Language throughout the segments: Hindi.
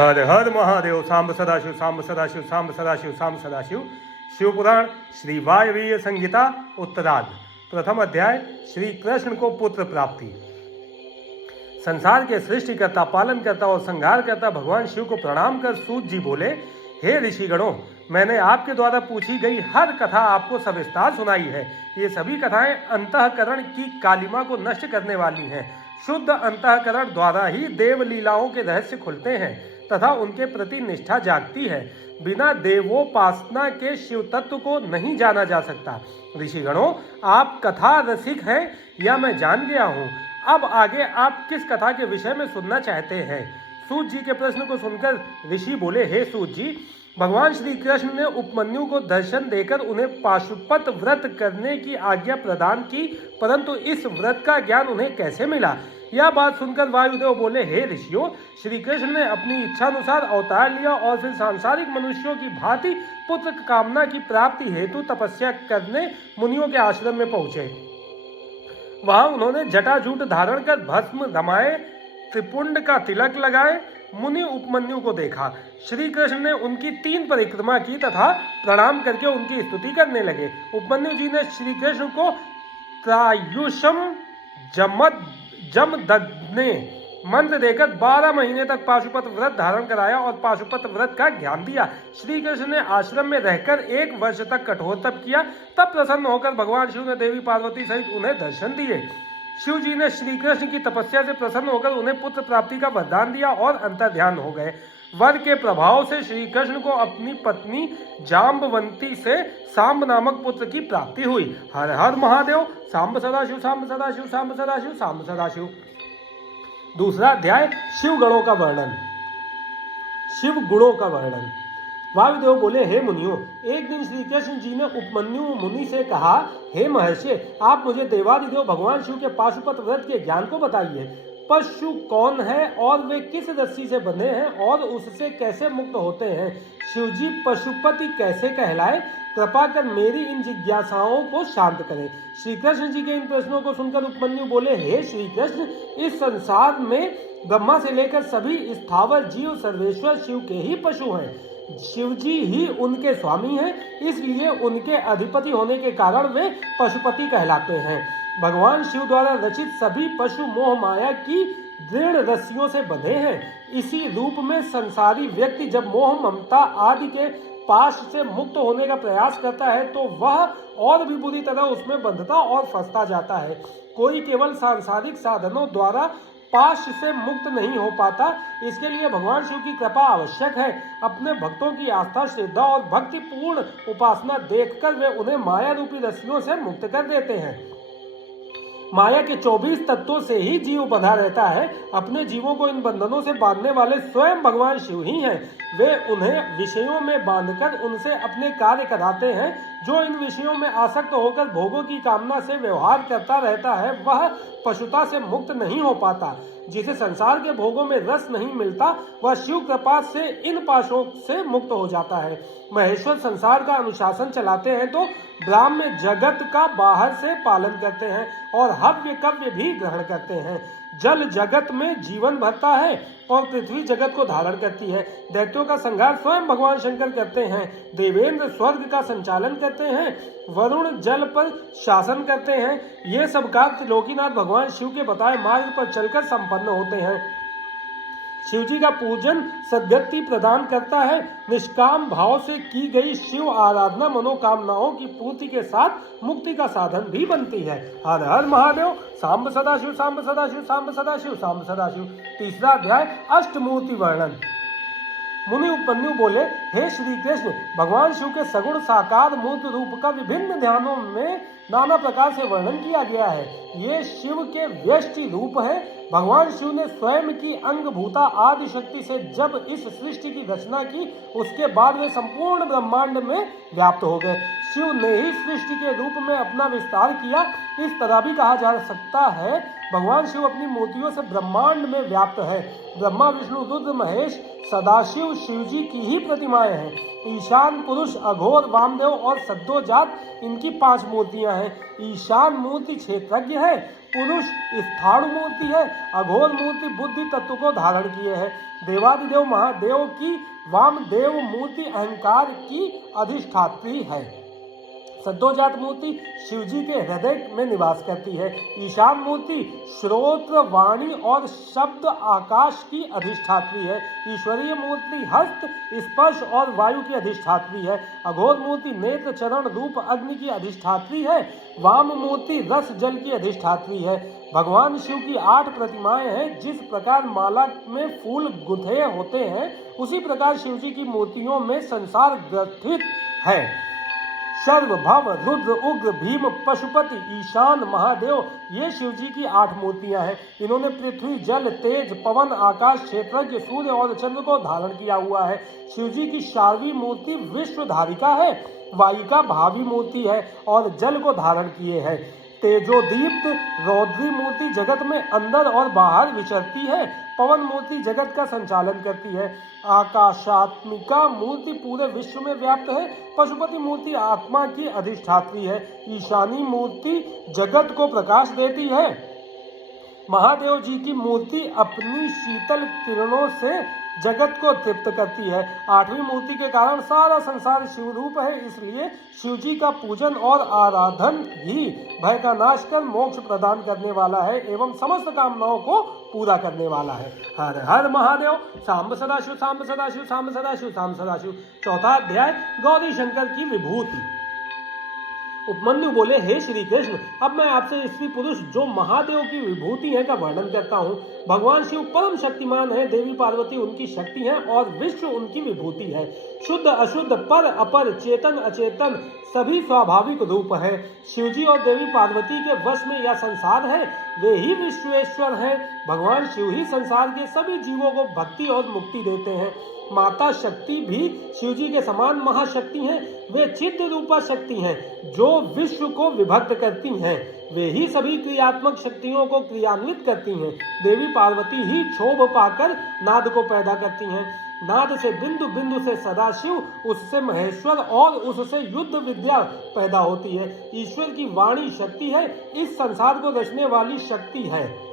हर हर महादेव। सांब सदाशिव, सांब सदाशिव, सांब सदाशिव, सांब सदाशिव। शिवपुराण श्री वायवीय संहिता उत्तरार्ध। प्रथम अध्याय श्री कृष्ण को पुत्र प्राप्ति। संसार के सृष्टिकर्ता, पालनकर्ता और संहारकर्ता भगवान शिव को प्रणाम कर सूत जी बोले, हे ऋषिगणों, मैंने आपके द्वारा पूछी गई हर कथा आपको सविस्तार सुनाई है। ये सभी कथाएं अंतःकरण की कालिमा को नष्ट करने वाली हैं। शुद्ध अंतःकरण द्वारा ही देव लीलाओं के रहस्य खुलते हैं तथा उनके प्रति निष्ठा जागती है। बिना देवोपासना के शिव तत्व को नहीं जाना जा सकता। ऋषिगणों, आप कथा रसिक हैं या मैं जान गया हूँ। अब आगे आप किस कथा के विषय में सुनना चाहते हैं? सूत जी के प्रश्न को सुनकर ऋषि बोले, हे सूत जी, भगवान श्री कृष्ण ने उपमन्यु को दर्शन देकर उन्हें पाशुपत व्रत करने की आज्ञा प्रदान की, परंतु इस व्रत का ज्ञान उन्हें कैसे मिला? यह बात सुनकर वायुदेव बोले, हे ऋषियों, श्री कृष्ण ने अपनी इच्छानुसार अवतार लिया और फिर सांसारिक मनुष्यों की भांति पुत्र कामना की प्राप्ति हेतु तपस्या करने मुनियों के आश्रम में पहुंचे। वहां उन्होंने जटाजूट धारण कर भस्म रमाए, त्रिपुंड का तिलक लगाए मुनि उपमन्यु को देखा। श्री कृष्ण ने उनकी 3 परिक्रमा की तथा प्रणाम करके उनकी स्तुति करने लगे। उपमन्यु जी ने श्री कृष्ण को त्रायुषम जमदग्ने मंत्र देकर 12 महीने तक पाशुपत व्रत धारण कराया और पाशुपत व्रत का ज्ञान दिया। श्री कृष्ण ने आश्रम में रहकर 1 वर्ष तक कठोर तप किया। तब प्रसन्न होकर भगवान शिव ने देवी पार्वती सहित उन्हें दर्शन दिए। शिव जी ने श्री कृष्ण की तपस्या से प्रसन्न होकर उन्हें पुत्र प्राप्ति का वरदान दिया और अंतर्ध्यान हो गए। वर के प्रभाव से श्री कृष्ण को अपनी पत्नी जाम्बवंती से सांब नामक पुत्र की प्राप्ति हुई। हर हर महादेव। सांब सदाशिव, सांब सदाशिव, सांब सदाशिव, सांब सदाशिव। दूसरा अध्याय शिव गणों का वर्णन। शिव गुणों का वर्णन। वायुदेव बोले, हे मुनियों, एक दिन श्री कृष्ण जी ने उपमन्यु मुनि से कहा, हे महर्षि, आप मुझे देवादिदेव भगवान शिव के पाशुपत व्रत के ज्ञान को बताइए। पशु कौन है और वे किस रस्सी से बंधे हैं और उससे कैसे मुक्त होते हैं? शिवजी पशुपति कैसे कहलाए? कृपा कर मेरी इन जिज्ञासाओं को शांत करें। श्री कृष्ण जी के इन प्रश्नों को सुनकर उपमन्यु बोले, हे श्री कृष्ण, इस संसार में ब्रह्मा से लेकर सभी स्थावर जीव सर्वेश्वर शिव के ही पशु हैं। शिवजी ही उनके स्वामी हैं, इसलिए उनके अधिपति होने के कारण वे पशुपति कहलाते हैं। भगवान शिव द्वारा रचित सभी पशु मोह माया की दृढ़ रस्सियों से बंधे हैं। इसी रूप में संसारी व्यक्ति जब मोह ममता आदि के पाश से मुक्त होने का प्रयास करता है तो वह और भी बुरी तरह उसमें बंधता और फंसता जाता है। कोई केवल सांसारिक साधनों द्वारा पाश से मुक्त नहीं हो पाता। इसके लिए भगवान शिव की कृपा आवश्यक है। अपने भक्तों की आस्था, श्रद्धा और भक्तिपूर्ण उपासना देखकर वे उन्हें माया रूपी रस्सियों से मुक्त कर देते हैं। माया के 24 तत्वों से ही जीव बंधा रहता है। अपने जीवों को इन बंधनों से बांधने वाले स्वयं भगवान शिव ही हैं। वे उन्हें विषयों में बांधकर उनसे अपने कार्य कराते हैं। जो इन विषयों में आसक्त होकर भोगों की कामना से व्यवहार करता रहता है वह पशुता से मुक्त नहीं हो पाता। जिसे संसार के भोगों में रस नहीं मिलता वह शिव कृपा से इन पाशों से मुक्त हो जाता है। महेश्वर संसार का अनुशासन चलाते हैं तो ब्राह्मण जगत का बाहर से पालन करते हैं और हव्य कव्य भी ग्रहण करते हैं। जल जगत में जीवन भरता है और पृथ्वी जगत को धारण करती है। दैत्यों का संहार स्वयं भगवान शंकर करते हैं। देवेंद्र स्वर्ग का संचालन करते हैं। वरुण जल पर शासन करते हैं। ये सब कार्य त्रिलोकीनाथ भगवान शिव के बताए मार्ग पर चलकर संपन्न होते हैं। शिव जी का पूजन सद्गति प्रदान करता है। निष्काम भाव से की गई शिव आराधना मनोकामनाओं की पूर्ति के साथ मुक्ति का साधन भी बनती है। हर हर महादेव। सांब सदाशिव, सांब सदाशिव, सांब सदाशिव, सांब सदाशिव। तीसरा अध्याय अष्टमूर्ति वर्णन। मुनि उपमन्यु बोले, हे श्री कृष्ण, भगवान शिव के सगुण साकार मूर्त रूप का विभिन्न ध्यानों में नाना प्रकार से वर्णन किया गया है। ये शिव के व्यष्टि रूप है। भगवान शिव ने स्वयं की अंग भूता आदि शक्ति से जब इस सृष्टि की रचना की उसके बाद वे संपूर्ण ब्रह्मांड में व्याप्त हो गए। शिव ने ही सृष्टि के रूप में अपना विस्तार किया। इस तरह भी कहा जा सकता है भगवान शिव अपनी मूर्तियों से ब्रह्मांड में व्याप्त है। ब्रह्मा, विष्णु, रुद्र, महेश, सदाशिव शिव जी की ही प्रतिमाएं हैं। ईशान पुरुष, अघोर, वामदेव और सद्दोजात इनकी 5 मूर्तियां हैं। है। ईशान मूर्ति क्षेत्रज्ञ है, पुरुष स्थाणु मूर्ति है, अघोर मूर्ति बुद्धि तत्व को धारण किए है। देवादिदेव महादेव की वामदेव मूर्ति अहंकार की अधिष्ठात्री है। सद्योजात मूर्ति शिवजी के हृदय में निवास करती है। ईशान मूर्ति श्रोत्र वाणी और शब्द आकाश की अधिष्ठात्री है। ईश्वरीय मूर्ति हस्त स्पर्श और वायु की अधिष्ठात्री है। अघोर मूर्ति नेत्र चरण रूप अग्नि की अधिष्ठात्री है। वाम मूर्ति रस जल की अधिष्ठात्री है। भगवान शिव की 8 प्रतिमाएं हैं। जिस प्रकार माला में फूल गुंथे होते हैं उसी प्रकार शिवजी की मूर्तियों में संसार गठित है। सर्व भव रुद्र उग्र भीम पशुपति ईशान महादेव ये शिवजी की 8 मूर्तियां हैं। इन्होंने पृथ्वी जल तेज पवन आकाश क्षेत्रज्ञ सूर्य और चंद्र को धारण किया हुआ है। शिवजी की 4वीं मूर्ति विश्वधारिका है। वायिका भावी मूर्ति है और जल को धारण किए है। तेजोदीप्त रौद्री मूर्ति जगत में अंदर और बाहर विचरती है। पवन मूर्ति जगत का संचालन करती है। आकाशात्मिका मूर्ति पूरे विश्व में व्याप्त है। पशुपति मूर्ति आत्मा की अधिष्ठात्री है। ईशानी मूर्ति जगत को प्रकाश देती है। महादेव जी की मूर्ति अपनी शीतल किरणों से जगत को तृप्त करती है। 8वीं मूर्ति के कारण सारा संसार शिव रूप है, इसलिए शिव जी का पूजन और आराधन ही भय का नाश कर मोक्ष प्रदान करने वाला है एवं समस्त कामनाओं को पूरा करने वाला है। हर हर महादेव। सांब सदाशिव सांब सदाशिव सांब सदाशिव सांब सदाशिव। चौथा अध्याय गौरी शंकर की विभूति। उपमन्यु बोले, हे श्री कृष्ण, अब मैं आपसे स्त्री पुरुष जो महादेव की विभूति है का वर्णन करता हूँ। भगवान शिव परम शक्तिमान है। देवी पार्वती उनकी शक्ति है और विश्व उनकी विभूति है। शुद्ध अशुद्ध पर अपर चेतन अचेतन सभी स्वाभाविक रूप है। शिवजी और देवी पार्वती के वश में यह संसार है, वे ही विश्वेश्वर हैं। भगवान शिव ही संसार के सभी जीवों को भक्ति और मुक्ति देते हैं। माता शक्ति भी शिवजी के समान महाशक्ति हैं। वे चित्त रूपा शक्ति हैं जो विश्व को विभक्त करती हैं। वे ही सभी क्रियात्मक शक्तियों को क्रियान्वित करती हैं। देवी पार्वती ही क्षोभ पाकर नाद को पैदा करती हैं। नाद से बिंदु, बिंदु से सदाशिव, उससे महेश्वर और उससे युद्ध विद्या पैदा होती है। ईश्वर की वाणी शक्ति है, इस संसार को रचने वाली शक्ति है।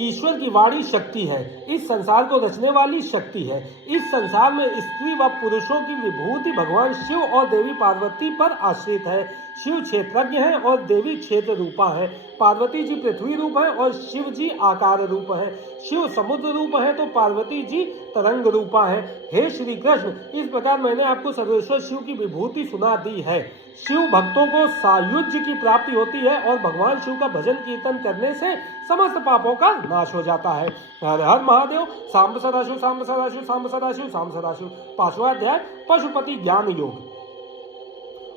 ईश्वर की वाणी शक्ति है, इस संसार को रचने वाली शक्ति है। इस संसार में स्त्री व पुरुषों की विभूति भगवान शिव और देवी पार्वती पर आश्रित है। शिव क्षेत्रज्ञ है और देवी क्षेत्र रूपा है। पार्वती जी पृथ्वी रूप है और शिव जी आकार रूप है। शिव समुद्र रूप है तो पार्वती जी तरंग रूपा है। हे श्री कृष्ण, इस प्रकार मैंने आपको सर्वेश्वर शिव की विभूति सुना दी है। शिव भक्तों को सायुज्य की प्राप्ति होती है और भगवान शिव का भजन कीर्तन करने से समस्त पापों का नाश हो जाता है। हर हर महादेव। सांब सदाशिव सांब सदाशिव सांब सदाशिव सांब सदाशिव। 5वां अध्याय पशुपति ज्ञान योग।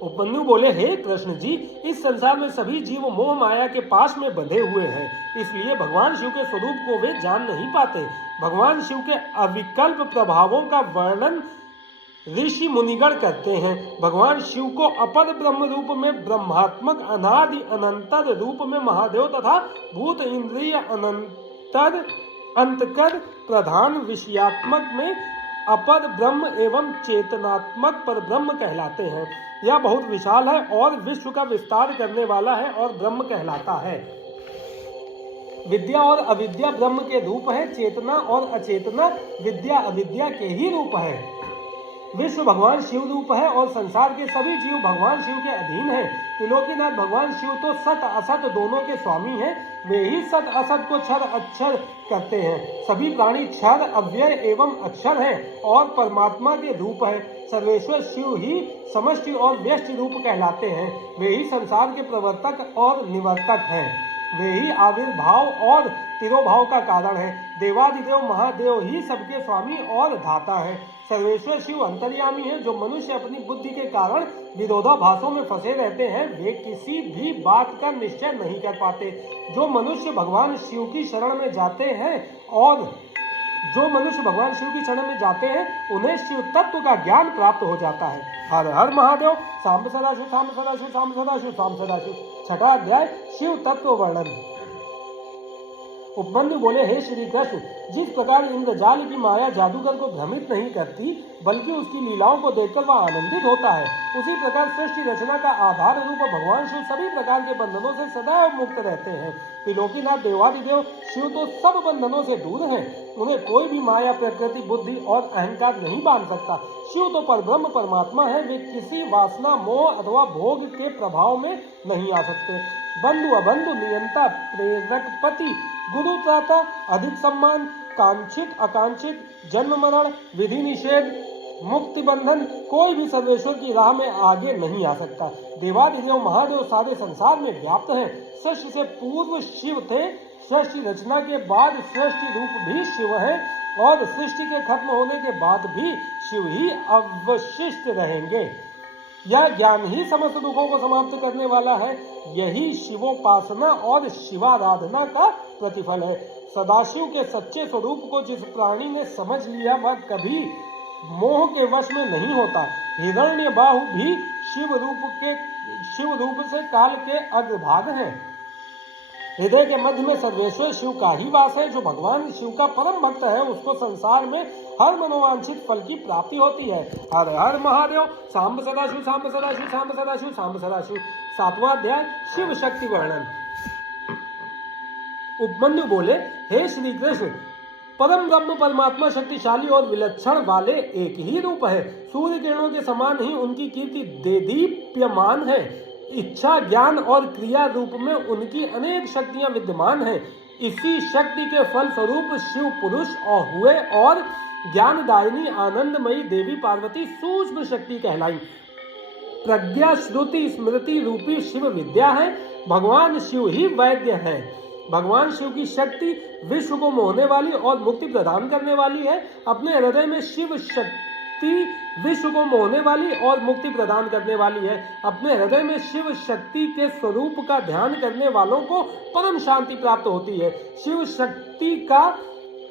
उपमन्यु बोले, हे कृष्ण जी, इस संसार में सभी जीव मोह माया के पास में बंधे हुए हैं, इसलिए भगवान शिव के स्वरूप को वे जान नहीं पाते। भगवान शिव के अविकल्प प्रभावों का वर्णन ऋषि मुनिगण करते हैं। भगवान शिव को अपर ब्रह्म रूप में ब्रह्मात्मक अनादि अनंतर रूप में महादेव तथा भूत इंद्रिय अनंतर अंतकर प्रधान विषयात्मक में अपर ब्रह्म एवं चेतनात्मक पर ब्रह्म कहलाते हैं। यह बहुत विशाल है और विश्व का विस्तार करने वाला है और ब्रह्म कहलाता है। विद्या और अविद्या ब्रह्म के रूप है। चेतना और अचेतना विद्या अविद्या के ही रूप है। विश्व भगवान शिव रूप है और संसार के सभी जीव भगवान शिव के अधीन हैं। त्रिलोकीनाथ भगवान शिव तो सत असत दोनों के स्वामी हैं। वे ही सत असत को क्षर अक्षर करते हैं। सभी प्राणी क्षर अव्यय एवं अक्षर हैं और परमात्मा के रूप है। सर्वेश्वर शिव ही समष्टि और व्यष्टि रूप कहलाते हैं। वे ही संसार के प्रवर्तक और निवर्तक हैं। वे ही आविर्भाव और तिरोभाव का कारण है। देवादिदेव महादेव ही सबके स्वामी और धाता है। सर्वेश्वर शिव अंतर्यामी है। जो मनुष्य अपनी बुद्धि के कारण विरोधाभासों में फंसे रहते हैं वे किसी भी बात का निश्चय नहीं कर पाते। जो मनुष्य भगवान शिव की शरण में जाते हैं उन्हें शिव तत्व का ज्ञान प्राप्त हो जाता है। हर हर महादेव। सांब सदाशिव सांब सदाशिव सांब सदाशिव सांब सदाशिव। 6वां अध्याय शिव तत्व वर्णन। उपमन्यु बोले, हे श्री कृष्ण, जिस प्रकार इंद्रजाल की माया जादूगर को भ्रमित नहीं करती बल्कि उसकी लीलाओं को देखकर वह आनंदित होता है, उसी प्रकार सृष्टि रचना का आधार रूप भगवान शिव सभी प्रकार के बंधनों से सदैव मुक्त रहते हैं। त्रिलोकीनाथ देवादिदेव शिव तो सब बंधनों से दूर हैं, उन्हें कोई भी माया, प्रकृति, बुद्धि और अहंकार नहीं बांध सकता। शिव तो परब्रह्म परमात्मा है, वे किसी वासना, मोह अथवा भोग के प्रभाव में नहीं आ सकते। बंधु अबंधु, नियंता, प्रेरक, पति, गुरु, त्राता, अधिक सम्मान, कांक्षित अकांक्षित, जन्म मरण, विधि निषेध, मुक्ति बंधन, कोई भी सर्वेश्वर की राह में आगे नहीं आ सकता। देवादिदेव महादेव सारे संसार में व्याप्त हैं। सृष्टि से पूर्व शिव थे, सृष्टि रचना के बाद सृष्टि रूप भी शिव है और सृष्टि के खत्म होने के बाद भी शिव ही अवशिष्ट रहेंगे। यह ज्ञान ही समस्त दुखों को समाप्त करने वाला है। यही शिवोपासना और शिवाराधना का प्रतिफल है। सदाशिव के सच्चे स्वरूप को जिस प्राणी ने समझ लिया वह कभी मोह के वश में नहीं होता। हिरण्यबाहु भी शिव रूप से काल के अग्रभाग है। हृदय के मध्य में सर्वेश्वर शिव का ही वास है। जो भगवान शिव का परम भक्त है उसको संसार में हर मनोवांछित फल की प्राप्ति होती है। हर हर महादेव। सांब सदाशिव, सांब सदाशिव, सांब सदाशिव, सांब सदाशिव। 7वां अध्याय शिव शक्ति वर्णन। उपमन्यु बोले, हे श्री कृष्ण, परम ब्रह्म परमात्मा शक्तिशाली और विलक्षण वाले एक ही रूप है। सूर्य किरणों के समान ही उनकी कीर्ति देदीप्यमान है। इच्छा, ज्ञान और क्रिया रूप में उनकी अनेक शक्तियां विद्यमान हैं। इसी शक्ति के फल स्वरूप शिव पुरुष और हुए और ज्ञानदायिनी आनंदमयी देवी पार्वती सूक्ष्म शक्ति कहलाई। प्रज्ञा, श्रुति, स्मृति रूपी शिव विद्या है। भगवान शिव ही वैद्य है। भगवान शिव की शक्ति विश्व को मोहने वाली और मुक्ति प्रदान करने वाली है। अपने हृदय में शिव शक्ति विश्व को मोहने वाली और मुक्ति प्रदान करने वाली है। अपने हृदय में शिव शक्ति के स्वरूप का ध्यान करने वालों को परम शांति प्राप्त होती है। शिव शक्ति का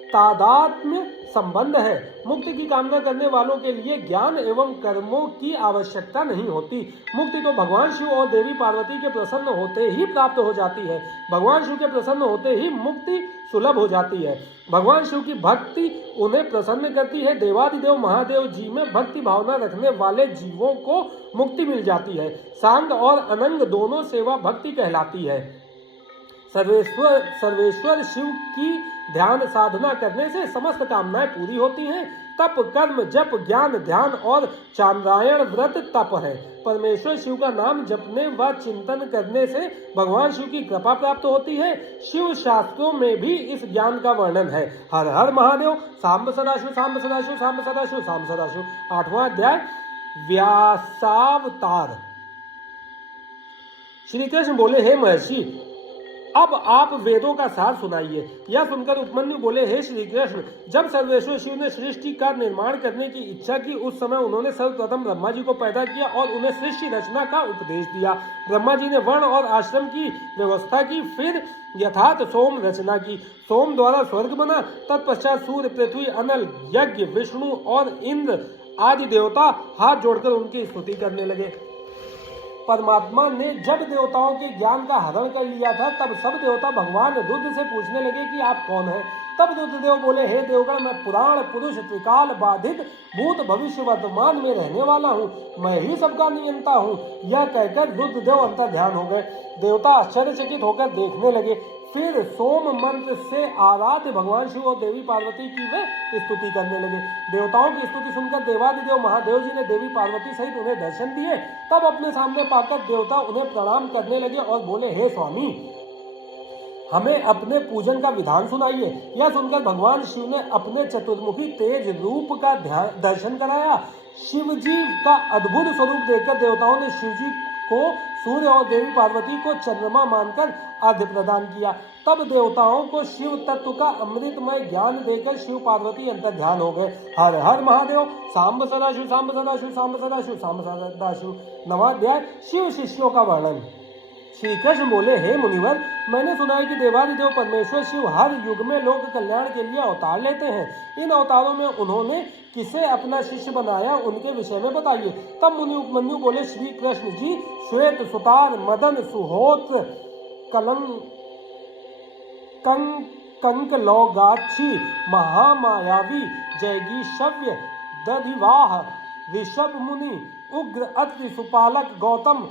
तादात्म्य संबंध है। मुक्ति की कामना करने वालों के लिए ज्ञान एवं कर्मों की आवश्यकता नहीं होती। मुक्ति तो भगवान शिव और देवी पार्वती के प्रसन्न होते ही प्राप्त हो जाती है। भगवान शिव के प्रसन्न होते ही मुक्ति सुलभ हो जाती है। भगवान शिव की भक्ति उन्हें प्रसन्न करती है। देवादिदेव महादेव जी में भक्ति भावना रखने वाले जीवों को मुक्ति मिल जाती है। सांग और अनंग दोनों सेवा भक्ति कहलाती है। सर्वेश्वर शिव की ध्यान साधना करने से समस्त कामनाएं पूरी होती हैं। तप, कर्म, जप, ज्ञान, ध्यान और चांद्रायण व्रत तप है। परमेश्वर शिव का नाम जपने व चिंतन करने से भगवान शिव की कृपा प्राप्त होती है। शिव शास्त्रों में भी इस ज्ञान का वर्णन है। हर हर महादेव। सांब सदाशिव, सांब सदाशिव, सांब सदाशिव, सांब सदाशिव। 8वां अध्याय व्यासावतार। श्री कृष्ण बोले, हे महर्षि, अब आप वेदों का सार सुनाइए। यह सुनकर उपमन्यु बोले, हे श्री कृष्ण, जब सर्वेश्वर शिव ने सृष्टि का निर्माण करने की इच्छा की उस समय उन्होंने सर्वप्रथम ब्रह्मा जी को पैदा किया और उन्हें सृष्टि रचना का उपदेश दिया। ब्रह्मा जी ने वर्ण और आश्रम की व्यवस्था की, फिर यथार्थ सोम रचना की। सोम द्वारा स्वर्ग बना। तत्पश्चात सूर्य, पृथ्वी, अनल, यज्ञ, विष्णु और इंद्र आदि देवता हाथ जोड़कर उनकी स्तुति करने लगे। परमात्मा ने जब देवताओं के ज्ञान का हरण कर लिया था तब सब देवता भगवान रुद्र से पूछने लगे कि आप कौन हैं। तब रुद्रदेव बोले, हे देवगण, मैं पुराण पुरुष, त्रिकाल बाधित, भूत भविष्य वर्तमान में रहने वाला हूँ। मैं ही सबका नियंता हूँ। यह कहकर रुद्रदेव अंतर ध्यान हो गए। देवता आश्चर्यचकित होकर देखने लगे। फिर सोम मंत्र से आराध्य भगवान शिव और देवी पार्वती की वे स्तुति करने लगे। देवताओं की स्तुति सुनकर देवादिदेव महादेव जी ने देवी पार्वती सहित उन्हें दर्शन दिए। तब अपने सामने पाकर देवता उन्हें प्रणाम करने लगे और बोले, हे स्वामी, हमें अपने पूजन का विधान सुनाइए। यह सुनकर भगवान शिव ने अपने चतुर्मुखी तेज रूप का दर्शन कराया। शिव जी का अद्भुत स्वरूप देखकर देवताओं ने शिव जी को सूर्य और देवी पार्वती को चंद्रमा मानकर अर्घ्य प्रदान किया। तब देवताओं को शिव तत्व का अमृतमय ज्ञान देकर शिव पार्वती अंतर ध्यान हो गए। हर हर महादेव। सांब सदाशिव, सांब सदाशिव, सांब सदाशिव, सांब सदाशिव। 9वां अध्याय शिव शिष्यों का वर्णन। श्री कृष्ण बोले, हे मुनिवर, मैंने सुना है कि देवादिदेव परमेश्वर शिव हर युग में लोक कल्याण के लिए अवतार लेते हैं। इन अवतारों में उन्होंने किसे अपना शिष्य बनाया, उनके विषय में बताइए। तब मुनि उपमन्यु बोले, श्री कृष्ण जी श्वेत, सुतार, मदन, सुहोत्र, कंकलौगाक्षी महामायावी जैगीषव्य दधिवाह ऋषभ मुनि उग्र अत्रि सुपालक गौतम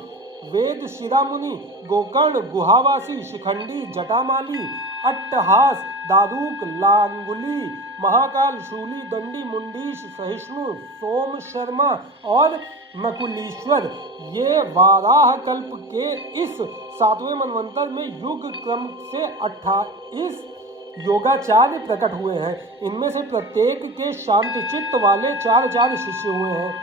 वेद शिरा मुनि गोकर्ण गुहावासी शिखंडी जटामाली अट्टहास दारूक लांगुली महाकाल शूली दंडी मुंडीश सहिष्णु सोम शर्मा और नकुलीश्वर ये वाराह कल्प के इस 7वें मनवंतर में युग क्रम से 28 योगाचार्य प्रकट हुए हैं। इनमें से प्रत्येक के शांत चित्त वाले 4 शिष्य हुए हैं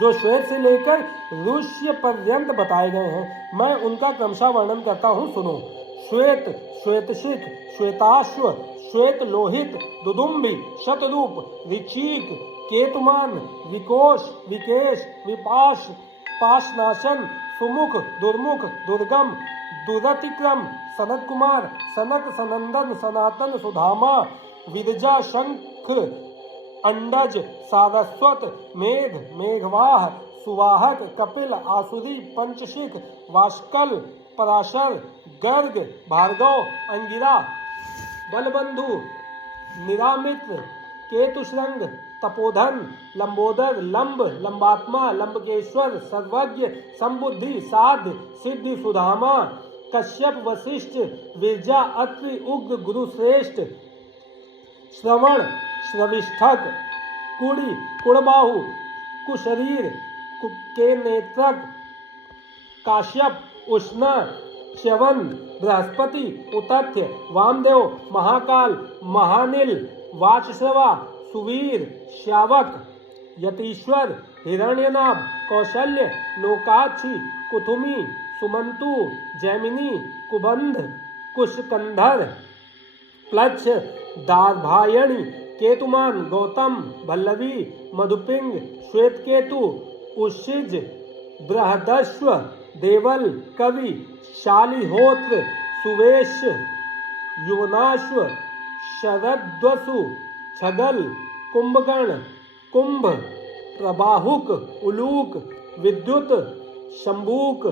जो श्वेत से लेकर ऋष्य पर्यंत बताए गए हैं। मैं उनका क्रमशः वर्णन करता हूँ, सुनो। श्वेत, श्वेतशिख, श्वेताश्व, श्वेत लोहित, दुदुम्बी, शतरूप, ऋचीक, केतुमान, विकोश, विकेश, विपाश, पाशनाशन, सुमुख, दुर्मुख, दुर्गम, दुरतिक्रम, सनत कुमार, सनक, सनंदन, सनातन, सुधामा, विरजा, शंख, अंडज, सारस्वत, मेघ, मेघवाह, सुवाहक, कपिल, आसुरी, पंचशिख, वाष्कल, पराशर, गर्ग, भार्गव, अंगिरा, बलबंधु, निरामित्र, केतुश्रृंग, तपोधन, लंबोदर, लंब, लंबात्मा, लंबकेश्वर, सर्वज्ञ, संबुद्धि, साध, सिद्धि, सुधामा, कश्यप, वशिष्ठ, विरजा, अत्रि, उग्र, गुरुश्रेष्ठ, श्रवण, श्रविष्ठक, कुड़ी, कुड़बाहु, कुशरीर, के नेत्रक, काश्यप, उष्णा, च्यवन, बृहस्पति, उतथ्य, वामदेव, महाकाल, महानिल, वाचस्रवा, सुवीर, श्यावक, यतीश्वर, हिरण्यनाभ, कौशल्य, लोकाक्षी, कुथुमी, सुमंतु, जैमिनी, कुबंध, कुशकंधर, प्लक्ष, दार्भायणी, केतुमान, गौतम, भल्लवी, मधुपिंग, श्वेतकेतु, उशिज, बृहदश्व, देवल, कवि, शालिहोत्र, सुवेश, युवनाश्व, शरद्वसु, छगल, कुंभकर्ण, कुंभ, प्रबाहुक, उलूक, विद्युत, शंभूक,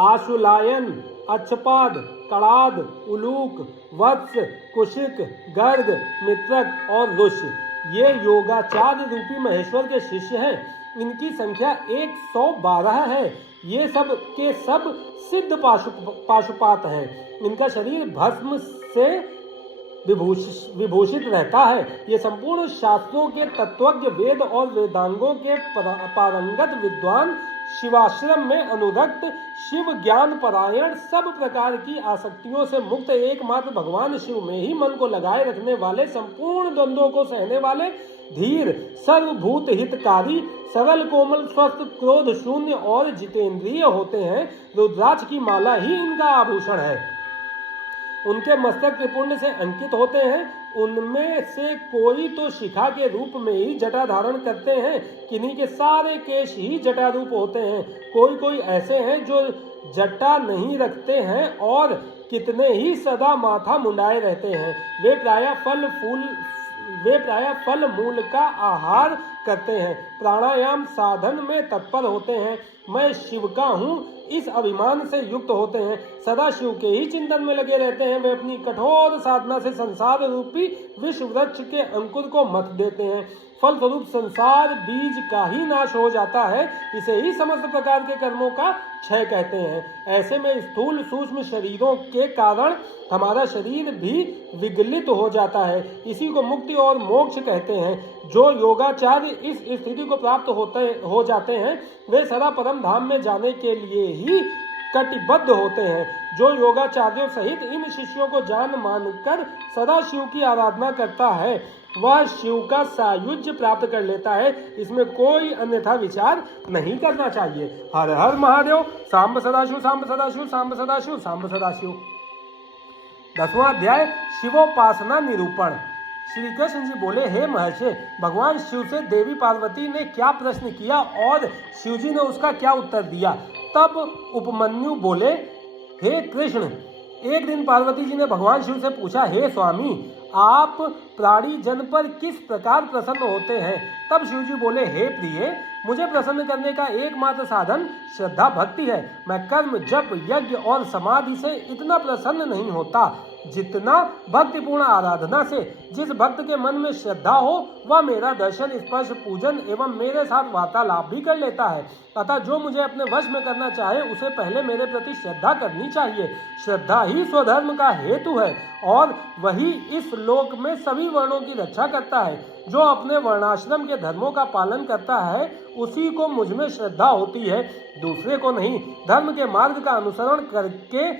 आशुलायन, अच्छपाद, कड़ाद, उलूक, वत्स, कुशिक, गर्ग, मित्रक और ऋष्य ये योगाचार्य रूपी महेश्वर के शिष्य हैं। इनकी संख्या 112 है। ये सब के सब सिद्ध पाशुपात हैं। इनका शरीर भस्म से विभूषित रहता है। ये संपूर्ण शास्त्रों के तत्वज्ञ, वेद और वेदांगों के पारंगत विद्वान, शिवाश्रम में अनुरक्त, शिव ज्ञान परायण, सब प्रकार की आसक्तियों से मुक्त, एकमात्र भगवान शिव में ही मन को लगाए रखने वाले, संपूर्ण द्वंद्वों को सहने वाले, धीर, सर्वभूत हितकारी, सरल, कोमल, स्वस्थ, क्रोध शून्य और जितेंद्रिय होते हैं। रुद्राक्ष की माला ही इनका आभूषण है। उनके मस्तक त्रिपुंड से अंकित होते हैं। उनमें से कोई तो शिखा के रूप में ही जटा धारण करते हैं, किन्हीं के सारे केश ही जटा रूप होते हैं। कोई कोई ऐसे हैं जो जटा नहीं रखते हैं और कितने ही सदा माथा मुंडाए रहते हैं। वे प्रायः फल मूल का आहार करते हैं, प्राणायाम साधन में तत्पर होते हैं। मैं शिव का हूँ इस अभिमान से युक्त होते हैं, सदा शिव के ही चिंतन में लगे रहते हैं। वे अपनी कठोर साधना से संसार रूपी विश्व वृक्ष के अंकुर को मत देते हैं। फलस्वरूप संसार बीज का ही नाश हो जाता है। इसे ही समस्त प्रकार के कर्मों का क्षय कहते हैं। ऐसे में स्थूल सूक्ष्म शरीरों के कारण हमारा शरीर भी विगलित हो जाता है। इसी को मुक्ति और मोक्ष कहते हैं। जो योगाचार्य इस स्थिति को प्राप्त हो जाते हैं, वे सदा परम धाम में जाने के लिए ही कटिबद्ध होते हैं। जो योगाचार्यों सहित इन शिष्यों को जान मानकर सदा शिव की आराधना करता है, वह शिव का सायुज्य प्राप्त कर लेता है। इसमें कोई अन्यथा विचार नहीं करना चाहिए। हर हर महादेव। सांब सदाशिव, सांब सदाशिव, सांब सदाशिव, सांब सदाशिव। 10वां अध्याय शिवोपासना निरूपण। श्री कृष्ण जी बोले, हे महर्षि, भगवान शिव से देवी पार्वती ने क्या प्रश्न किया और शिव जी ने उसका क्या उत्तर दिया। तब उपमन्यु बोले, हे कृष्ण, एक दिन पार्वती जी ने भगवान शिव से पूछा, हे स्वामी, आप प्राणी जन पर किस प्रकार प्रसन्न होते हैं। तब शिव जी बोले, हे प्रिय, मुझे प्रसन्न करने का एकमात्र साधन श्रद्धा भक्ति है। मैं कर्म, जप, यज्ञ और समाधि से इतना प्रसन्न नहीं होता। जितना भक्तिपूर्ण आराधना से जिस भक्त के मन में श्रद्धा हो वह मेरा दर्शन, स्पर्श, पूजन एवं मेरे साथ वार्तालाप भी कर लेता है। अतः जो मुझे अपने वश में करना चाहे उसे पहले मेरे प्रति श्रद्धा करनी चाहिए। श्रद्धा ही स्वधर्म का हेतु है और वही इस लोक में सभी वर्णों की रक्षा करता है। जो अपने वर्णाश्रम के धर्मों का पालन करता है उसी को मुझ में श्रद्धा होती है, दूसरे को नहीं। धर्म के मार्ग का अनुसरण करके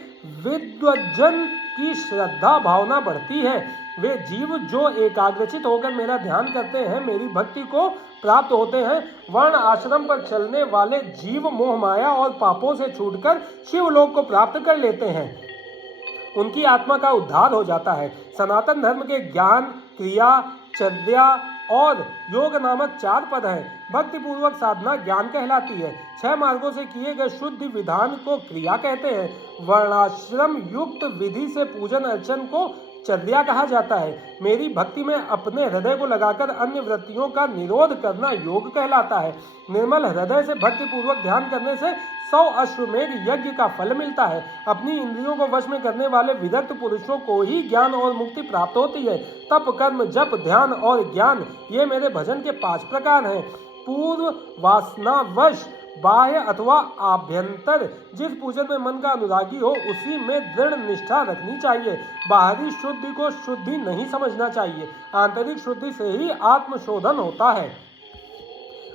विद्वज्जन की श्रद्धा भावना बढ़ती है। वे जीव जो एकाग्रचित होकर मेरा ध्यान करते हैं मेरी भक्ति को प्राप्त होते हैं। वर्ण आश्रम पर चलने वाले जीव मोह माया और पापों से छूटकर शिवलोक को प्राप्त कर लेते हैं, उनकी आत्मा का उद्धार हो जाता है। सनातन धर्म के ज्ञान, क्रिया, चर्या और योग नामक 4 पद हैं। भक्ति पूर्वक साधना ज्ञान कहलाती है। 6 मार्गों से किए गए शुद्ध विधान को क्रिया कहते हैं। वर्णाश्रम युक्त विधि से पूजन अर्चन को चर्या कहा जाता है। मेरी भक्ति में अपने हृदय को लगाकर अन्य वृत्तियों का निरोध करना योग कहलाता है। निर्मल हृदय से भक्ति पूर्वक ध्यान करने से 100 अश्वमेध यज्ञ का फल मिलता है। अपनी इंद्रियों को वश में करने वाले विदग्ध पुरुषों को ही ज्ञान और मुक्ति प्राप्त होती है। तप, कर्म, जप, ध्यान और ज्ञान ये मेरे भजन के 5 प्रकार हैं। पूर्व वासनावश बाह्य अथवा आभ्यंतर जिस पूजन में मन का अनुरागी हो उसी में दृढ़ निष्ठा रखनी चाहिए। बाहरी शुद्धि को शुद्धि नहीं समझना चाहिए, आंतरिक शुद्धि से ही आत्मशोधन होता है।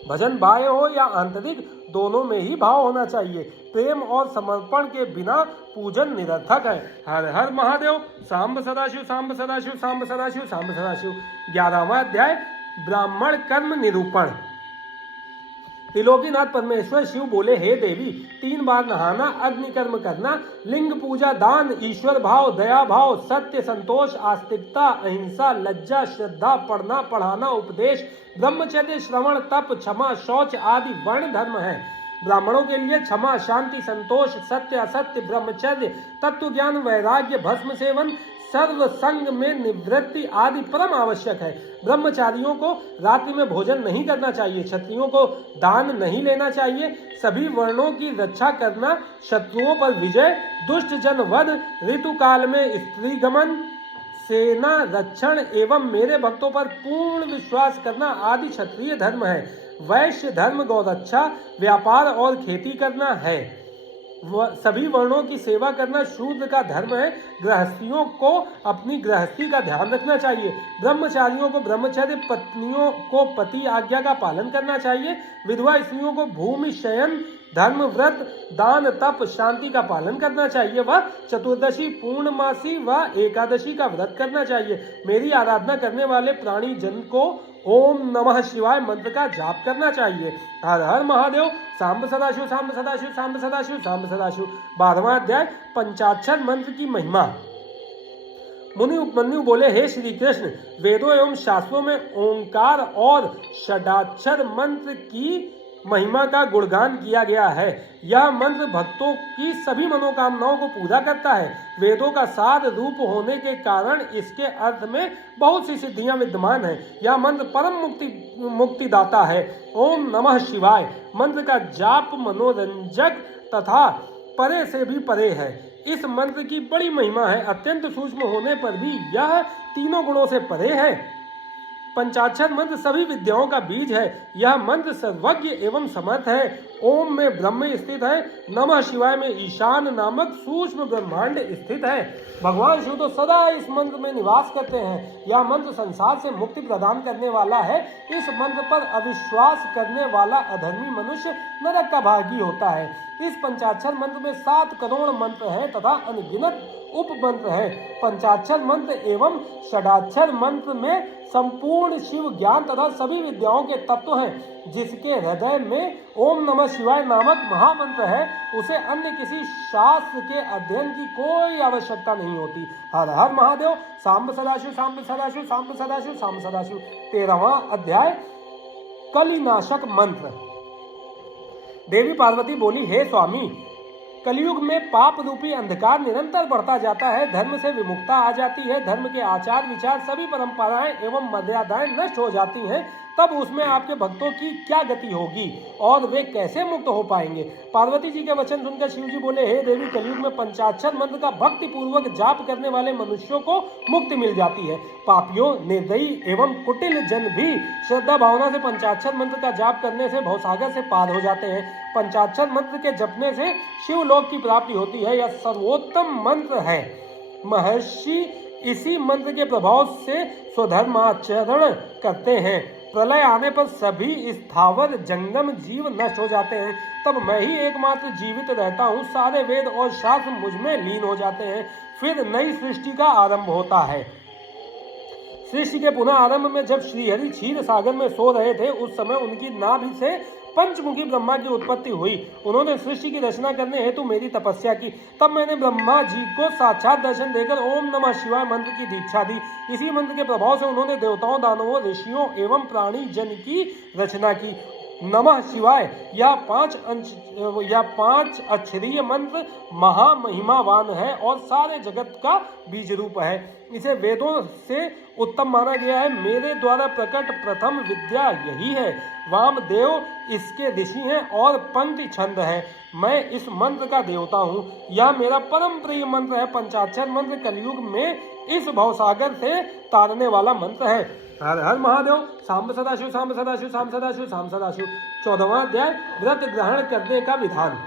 भजन बाह्य हो या आंतरिक दोनों में ही भाव होना चाहिए। प्रेम और समर्पण के बिना पूजन निरर्थक है। हर हर महादेव। सांब सदाशिव, सांब सदाशिव, सांब सदाशिव, सांब सदाशिव। 11वां अध्याय ब्राह्मण कर्म निरूपण। त्रिलोकीनाथ परमेश्वर शिव बोले, हे देवी, 3 बार नहाना, अग्नि कर्म करना, लिंग पूजा, दान, ईश्वर भाव, दया भाव, सत्य, संतोष, आस्तिकता, अहिंसा, लज्जा, श्रद्धा, पढ़ना, पढ़ाना, उपदेश, ब्रह्मचर्य, श्रवण, तप, क्षमा, शौच आदि वर्ण धर्म है। ब्राह्मणों के लिए क्षमा, शांति, संतोष, सत्य, असत्य, ब्रह्मचर्य, तत्व ज्ञान, वैराग्य, भस्म सेवन, सर्व संग में निवृत्ति आदि परम आवश्यक है। ब्रह्मचारियों को रात्रि में भोजन नहीं करना चाहिए, क्षत्रियों को दान नहीं लेना चाहिए, सभी वर्णों की रक्षा करना, शत्रुओं पर विजय, दुष्ट जन वध, ऋतु काल में स्त्री गमन, सेना रक्षण एवं मेरे भक्तों पर पूर्ण विश्वास करना आदि क्षत्रिय धर्म है। वैश्य धर्म गौरक्षा, व्यापार और खेती करना है। सभी वर्णों की सेवा करना शूद्र का धर्म है। गृहस्थियों को अपनी गृहस्थी का ध्यान रखना चाहिए। ब्रह्मचारियों को ब्रह्मचर्य, पत्नियों को पति आज्ञा का पालन करना चाहिए। विधवा स्त्रियों को भूमि शयन, धर्म व्रत, दान, तप, शांति का पालन करना चाहिए। वह चतुर्दशी, पूर्णमासी व एकादशी का व्रत करना चाहिए। मेरी आराधना करने वाले प्राणी जन को ओम नमः शिवाय मंत्र का जाप करना चाहिए। हर हर महादेव। सांब सदाशिव, सांब सदाशिव, सांब सदाशिव, सांब सदाशिव। 12वां अध्याय पंचाक्षर मंत्र की महिमा। मुनि उपमन्यु बोले, हे श्री कृष्ण, वेदों एवं शास्त्रों में ओंकार और षडाक्षर मंत्र की महिमा का गुणगान किया गया है। यह मंत्र भक्तों की सभी मनोकामनाओं को पूरा करता है। वेदों का सार रूप होने के कारण इसके अर्थ में बहुत सी सिद्धियां विद्यमान हैं। यह मंत्र परम मुक्तिदाता है। ओम नमः शिवाय मंत्र का जाप मनोरंजक तथा परे से भी परे है। इस मंत्र की बड़ी महिमा है। अत्यंत सूक्ष्म होने पर भी यह तीनों गुणों से परे है। पंचाक्षर मंत्र सभी विद्याओं का बीज है। यह मंत्र सर्वज्ञ एवं समर्थ है। ओम में ब्रह्म स्थित है, नमः शिवाय में ईशान नामक सूक्ष्म ब्रह्मांड स्थित है। भगवान शिव तो सदा इस मंत्र में निवास करते हैं। यह मंत्र संसार से मुक्ति प्रदान करने वाला है। इस मंत्र पर अविश्वास करने वाला अधर्मी मनुष्य नरक का भागी होता है। इस पंचाक्षर मंत्र में 7 करोड़ मंत्र है तथा अनगिनत उप मंत्र है। पंचाक्षर मंत्र एवं षडाक्षर मंत्र में संपूर्ण शिव ज्ञान तथा सभी विद्याओं के तत्व हैं। जिसके हृदय में ओम नमः शिवाय नामक महामंत्र है उसे अन्य किसी शास्त्र के अध्ययन की कोई आवश्यकता नहीं होती। हर हर महादेव। सांब सदाशिव, सांब सदाशिव, सांब सदाशिव, सांब सदाशिव। 13वां अध्याय कलिनाशक मंत्र। देवी पार्वती बोली, हे स्वामी, कलयुग में पाप रूपी अंधकार निरंतर बढ़ता जाता है। धर्म से विमुखता आ जाती है। धर्म के आचार विचार सभी परंपराएं एवं मर्यादाएं नष्ट हो जाती हैं। तब उसमें आपके भक्तों की क्या गति होगी और वे कैसे मुक्त हो पाएंगे। पार्वती जी के वचन सुनकर शिव जी बोले, हे देवी, कलयुग में पंचाक्षर मंत्र का भक्ति पूर्वक जाप करने वाले मनुष्यों को मुक्ति मिल जाती है। पापियों, निर्दयी एवं कुटिल जन भी श्रद्धा भावना से पंचाक्षर मंत्र का जाप करने से भवसागर से पार हो जाते हैं। पंचाक्षर मंत्र के जपने से शिवलोक की प्राप्ति होती है। यह सर्वोत्तम मंत्र है। महर्षि इसी मंत्र के प्रभाव से स्वधर्माचरण करते हैं। प्रलय आने पर सभी स्थावर जंगम जीव नष्ट हो जाते हैं। तब मैं ही एकमात्र जीवित रहता हूँ। सारे वेद और शास्त्र मुझ में लीन हो जाते हैं। फिर नई सृष्टि का आरंभ होता है। सृष्टि के पुनः आरंभ में जब श्रीहरि क्षीर सागर में सो रहे थे, उस समय उनकी नाभि से पंचमुखी ब्रह्मा की उत्पत्ति हुई। उन्होंने सृष्टि की रचना करने हेतु मेरी तपस्या की। तब मैंने ब्रह्मा जी को साक्षात दर्शन देकर ओम नमः शिवाय मंत्र की दीक्षा दी। इसी मंत्र के प्रभाव से उन्होंने देवताओं, दानवों, ऋषियों एवं प्राणी जन की रचना की। नमः शिवाय यह पांच अक्षरीय मंत्र महामहिमावान है और सारे जगत का बीज रूप है। इसे वेदों से उत्तम माना गया है। मेरे द्वारा प्रकट प्रथम विद्या यही है। वामदेव इसके ऋषि हैं और पंक्ति छंद है। मैं इस मंत्र का देवता हूँ। यह मेरा परम प्रिय मंत्र है। पंचाक्षर मंत्र कलयुग में इस भवसागर से तारने वाला मंत्र है। हर हर महादेव। सांब सदाशिव, सांब सदाशिव, सांब सदाशिव, सांब सदाशिव। 14वां अध्याय, व्रत ग्रहण करने का विधान।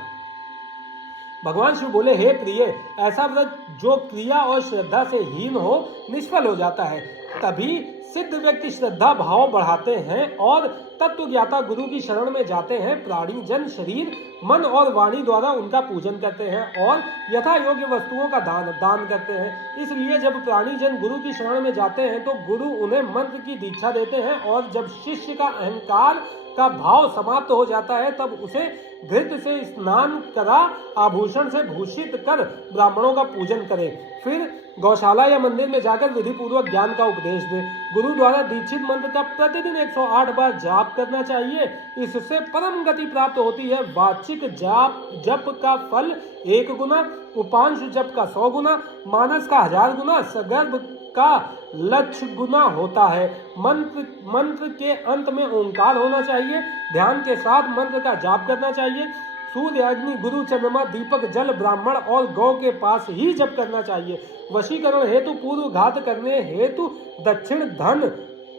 भगवान शिव बोले, हे प्रिय, ऐसा व्रत जो क्रिया और श्रद्धा से हीन हो निष्फल हो जाता है। तभी सिद्ध व्यक्ति श्रद्धा भाव बढ़ाते हैं और तत्व ज्ञाता गुरु की शरण में जाते हैं। प्राणी जन शरीर, मन और वाणी द्वारा उनका पूजन करते हैं और यथा योग्य वस्तुओं का दान करते हैं। इसलिए जब प्राणी जन गुरु की शरण में जाते हैं तो गुरु उन्हें मंत्र की दीक्षा देते हैं और जब शिष्य का अहंकार का भाव समाप्त हो जाता है तब उसे घृत से स्नान करा आभूषण से भूषित कर ब्राह्मणों का पूजन करे। फिर गौशाला या मंदिर में जाकर विधि पूर्वक ज्ञान का उपदेश दे। गुरु द्वारा दीक्षित मंत्र का प्रतिदिन 108 बार जाप करना चाहिए। इससे परम गति प्राप्त होती है। वाचिक जप का फल 1 गुना, उपांश जप का 100 गुना, मानस का 1000 गुना, सगर्भ का लक्ष्य गुना होता है। मंत्र के अंत में ओंकार होना चाहिए। ध्यान के साथ मंत्र का जाप करना चाहिए। सूर्य, अग्नि, गुरु, चंद्रमा, दीपक, जल, ब्राह्मण और गौ के पास ही जप करना चाहिए। वशीकरण हेतु पूर्व, घात करने हेतु दक्षिण, धन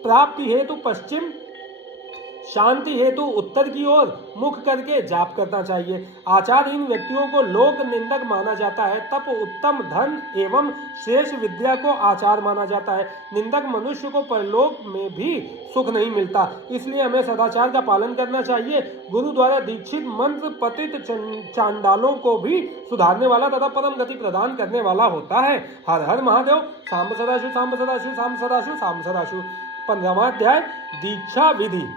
प्राप्ति हेतु पश्चिम, शांति हेतु उत्तर की ओर मुख करके जाप करना चाहिए। आचारहीन व्यक्तियों को लोक निंदक माना जाता है। तप, उत्तम धन एवं शेष विद्या को आचार माना जाता है। निंदक मनुष्य को परलोक में भी सुख नहीं मिलता। इसलिए हमें सदाचार का पालन करना चाहिए। गुरु द्वारा दीक्षित मंत्र पतित चांडालों को भी सुधारने वाला तथा परम गति प्रदान करने वाला होता है। हर हर महादेव। सांब सदाशिव, सांब सदाशिव, सांब सदाशिव, सांब सदाशिव। 15वां अध्याय, दीक्षा विधि।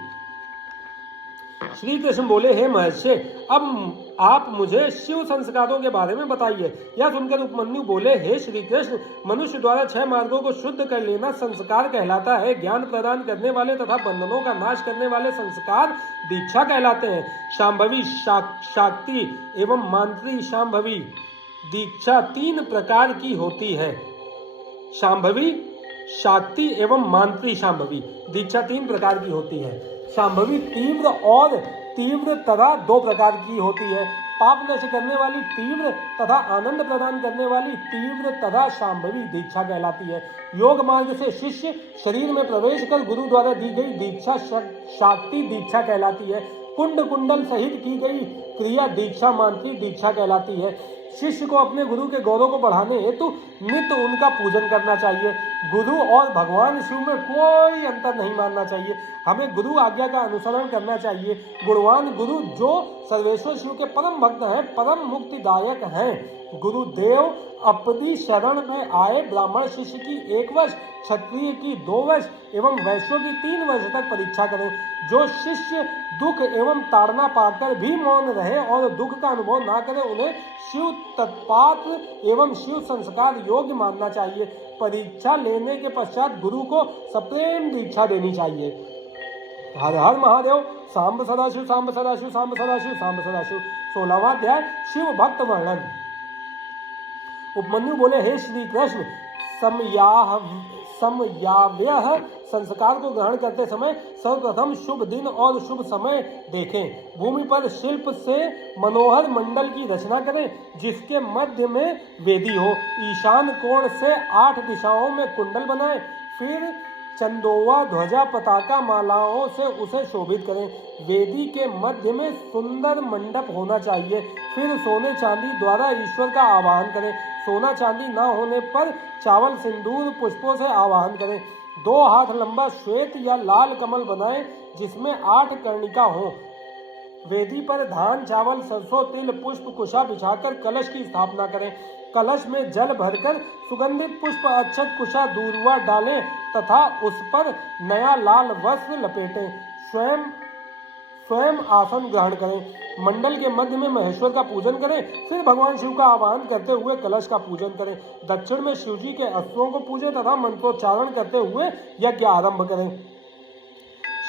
श्री कृष्ण बोले, हे महर्षि, अब आप मुझे शिव संस्कारों के बारे में बताइए। यह सुनकर उपमन्यु बोले, हे श्री कृष्ण, मनुष्य द्वारा 6 मार्गों को शुद्ध कर लेना संस्कार कहलाता है। ज्ञान प्रदान करने वाले तथा बंधनों का नाश करने वाले संस्कार दीक्षा कहलाते हैं। शांभवी, शाक्ति एवं मांत्री शांभवी दीक्षा 3 प्रकार की होती है। शांभवी, शाक्ति एवं मांत्री शांभवी दीक्षा 3 प्रकार की होती है। शांभवी तीव्र और तीव्र तथा 2 प्रकार की होती है। पाप नष्ट करने वाली तीव्र तथा आनंद प्रदान करने वाली तीव्र तथा शांभवी दीक्षा कहलाती है। योग मार्ग से शिष्य शरीर में प्रवेश कर गुरु द्वारा दी गई दीक्षा शाक्ति दीक्षा कहलाती है। कुंड कुंडल सहित की गई क्रिया दीक्षा मांत्री दीक्षा कहलाती है। शिष्य को अपने गुरु के गौरव को बढ़ाने हेतु नित्य उनका पूजन करना चाहिए। गुरु और भगवान शिव में कोई अंतर नहीं मानना चाहिए। हमें गुरु आज्ञा का अनुसरण करना चाहिए। गुणवान गुरु जो सर्वेश्वर शिव के परम भक्त हैं, परम मुक्तिदायक हैं। गुरुदेव अपनी शरण में आए ब्राह्मण शिष्य की 1 वर्ष, क्षत्रिय की 2 वर्ष एवं वैश्यों की 3 वर्ष तक परीक्षा करें। जो शिष्य दुख एवं ताड़ना पाकर भी मौन रहे और दुख का अनुभव ना करे, उन्हें शिव तत्पात्र एवं शिव संस्कार योग्य मानना चाहिए। परीक्षा लेने के पश्चात गुरु को सप्रेम दीक्षा देनी चाहिए। हर हर महादेव। सांब सदाशिव, सांब सदाशिव, सांब सदाशिव, सांब सदाशिव। 16वां अध्याय, शिव भक्त वर्णन। उपमन्यु बोले, हे श्री कृष्ण, समयाव्यय संस्कार को ग्रहण करते समय सर्वप्रथम शुभ दिन और शुभ समय देखें। भूमि पर शिल्प से मनोहर मंडल की रचना करें जिसके मध्य में वेदी हो। ईशान कोण से 8 दिशाओं में कुंडल बनाएं। फिर चंदोवा ध्वजा पताका मालाओं से उसे शोभित करें। वेदी के मध्य में सुंदर मंडप होना चाहिए। फिर सोने चांदी द्वारा ईश्वर का आवाहन करें। सोना चांदी न होने पर चावल सिंदूर पुष्पों से आवाहन करें। 2 हाथ लंबा श्वेत या लाल कमल बनाएं जिसमें 8 कर्णिका हो। वेदी पर धान चावल सरसों तिल पुष्प कुशा बिछाकर कलश की स्थापना करें। कलश में जल भरकर सुगंधित पुष्प अक्षत कुशा दूर्वा डालें तथा उस पर नया लाल वस्त्र लपेटें। स्वयं आसन ग्रहण करें। मंडल के मध्य में महेश्वर का पूजन करें। फिर भगवान शिव का आवाहन करते हुए कलश का पूजन करें। दक्षिण में शिव जी के अस्त्रों को पूजें तथा मंत्रोच्चारण करते हुए यज्ञ आरंभ करें।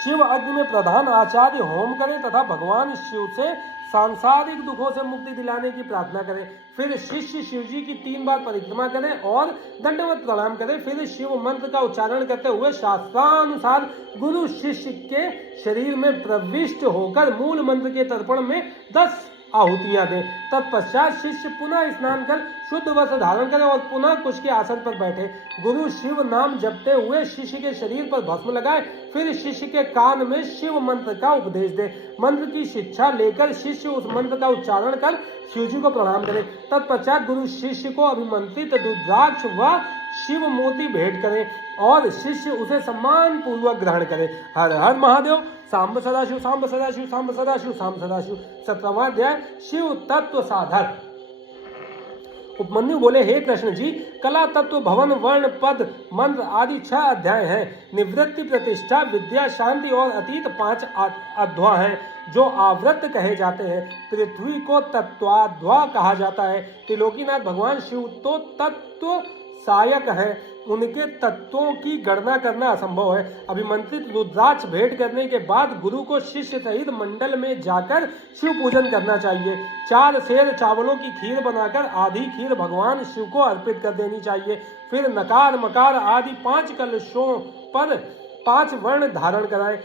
शिव अग्नि में प्रधान आचार्य होम करें तथा भगवान शिव से सांसारिक दुखों से मुक्ति दिलाने की प्रार्थना करें। फिर शिष्य शिव जी की 3 बार परिक्रमा करें और दंडवत प्रणाम करें। फिर शिव मंत्र का उच्चारण करते हुए शास्त्रानुसार गुरु शिष्य के शरीर में प्रविष्ट होकर मूल मंत्र के तर्पण में 10 आहुतियां दें। तत्पश्चात शिष्य पुनः स्नान कर शुद्ध वस्त्र धारण करे और पुनः कुश के आसन पर बैठे। गुरु शिव नाम जपते हुए शिष्य के शरीर पर भस्म लगाए। फिर शिष्य के कान में शिव मंत्र का उपदेश दे। मंत्र की शिक्षा लेकर शिष्य उस मंत्र का उच्चारण कर शिव जी को प्रणाम करे। तत्पश्चात गुरु शिष्य को अभिमंत्रित रुद्राक्ष व शिव मोती भेंट करें और शिष्य उसे सम्मान पूर्वक ग्रहण करे। हर हर महादेव। सांब सदाशिव सांब सदाशिव सांब सदाशिव सांब सदाशिव। 17वां अध्याय शिव तत्व साधक। उपमन्यु बोले, हे कृष्ण जी, कला तत्व भवन वर्ण पद मंत्र आदि 6 अध्याय हैं। निवृत्ति प्रतिष्ठा विद्या शांति और अतीत 5 अध्याय हैं जो आवृत्त कहे जाते हैं। पृथ्वी को तत्वाध्वा कहा जाता है। त्रिलोकीनाथ भगवान शिव तो तत्व सहायक है। उनके तत्वों की गणना करना असंभव है। अभिमंत्रित रुद्राक्ष भेंट करने के बाद गुरु को शिष्य सहित मंडल में जाकर शिव पूजन करना चाहिए। 4 सेर चावलों की खीर बनाकर आधी खीर भगवान शिव को अर्पित कर देनी चाहिए। फिर नकार मकार आदि 5 कलशों पर 5 वर्ण धारण कराएं।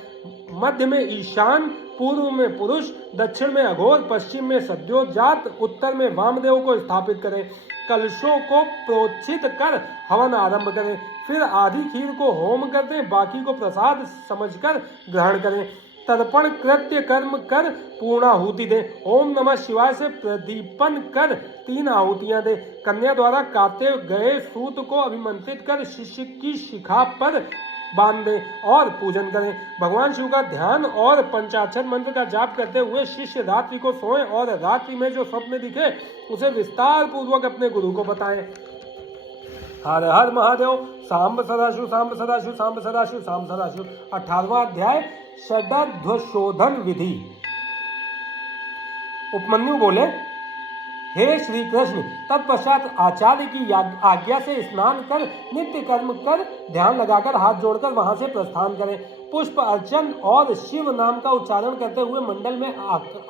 मध्य में ईशान, पूर्व में पुरुष, दक्षिण में अघोर, पश्चिम में सद्योजात, उत्तर में वामदेव को स्थापित करें। कलशों को प्रोक्षित कर हवन आरंभ करें। फिर आधी खीर को होम कर दें, बाकी को प्रसाद समझकर ग्रहण करें। तर्पण कृत्य कर्म कर पूर्णाहुति दें। ओम नमः शिवाय से प्रदीपन कर 3 आहुतियां दें। कन्या द्वारा काटे गए सूत को अभिमंत्रित कर शिष्य की शिखा पर बांध दें और पूजन करें। भगवान शिव का ध्यान और पंचाक्षर मंत्र का जाप करते हुए शिष्य रात्रि को सोएं और रात्रि में जो स्वप्न दिखे उसे विस्तार पूर्वक अपने गुरु को बताएं। हर हर महादेव। सांब सदाशिव सांब सदाशिव सांब सदाशिव सांब सदाशिव। 18वां अध्याय षड्ध्वशोधन विधि। उपमन्यु बोले, हे श्री कृष्ण, तत्पश्चात आचार्य की आज्ञा से स्नान कर नित्य कर्म कर ध्यान लगाकर हाथ जोड़कर वहां से प्रस्थान करें। पुष्प अर्चन और शिव नाम का उच्चारण करते हुए मंडल में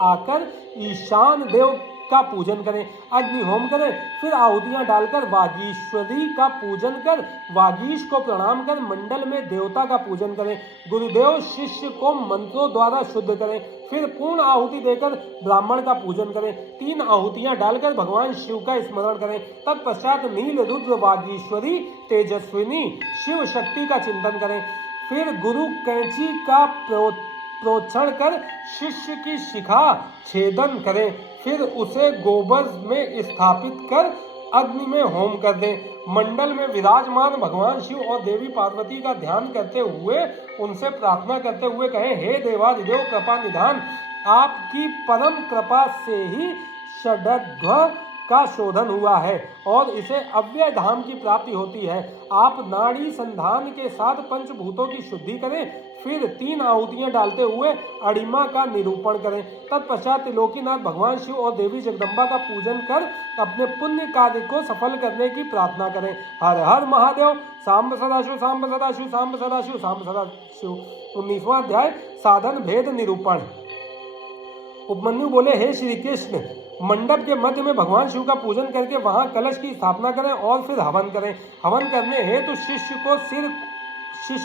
आकर ईशान देव का पूजन करें। अग्नि होम करें। फिर आहुतियां डालकर वागीश्वरी का पूजन कर वागीश को प्रणाम कर मंडल में देवता का पूजन करें। गुरुदेव शिष्य को मंत्रों द्वारा शुद्ध करें। फिर पूर्ण आहुति देकर ब्राह्मण का पूजन करें। 3 आहुतियां डालकर भगवान शिव का स्मरण करें। तत्पश्चात नील रुद्र वागीश्वरी तेजस्विनी शिव शक्ति का चिंतन करें। फिर गुरु कैंची का प्रोक्षण कर शिष्य की शिखा छेदन करें। फिर उसे गोबर में स्थापित कर अग्नि में होम कर दें। मंडल में विराजमान भगवान शिव और देवी पार्वती का ध्यान करते हुए उनसे प्रार्थना करते हुए कहें, हे देवादिदेव कृपा निधान, आपकी परम कृपा से ही षड्ध्व का शोधन हुआ है और इसे अव्यय धाम की प्राप्ति होती है। आप नाड़ी संधान के साथ पंचभूतों की शुद्धि करें। फिर 3 आहुतियां डालते हुए अड़िमा का निरूपण करें। तत्पश्चात त्रिलोकीनाथ भगवान शिव और देवी जगदम्बा का पूजन कर अपने पुण्य कार्य को सफल करने की प्रार्थना करें। हर हर महादेव। सांब सदाशिव सांब सदाशिव सांब सदाशिव सांब सदाशिव। 19वां अध्याय साधन भेद निरूपण। उपमन्यु बोले, हे श्री कृष्ण, मंडप के मध्य में भगवान शिव का पूजन करके वहां कलश की स्थापना करें और फिर हवन करें। हवन करने हेतु शिष्य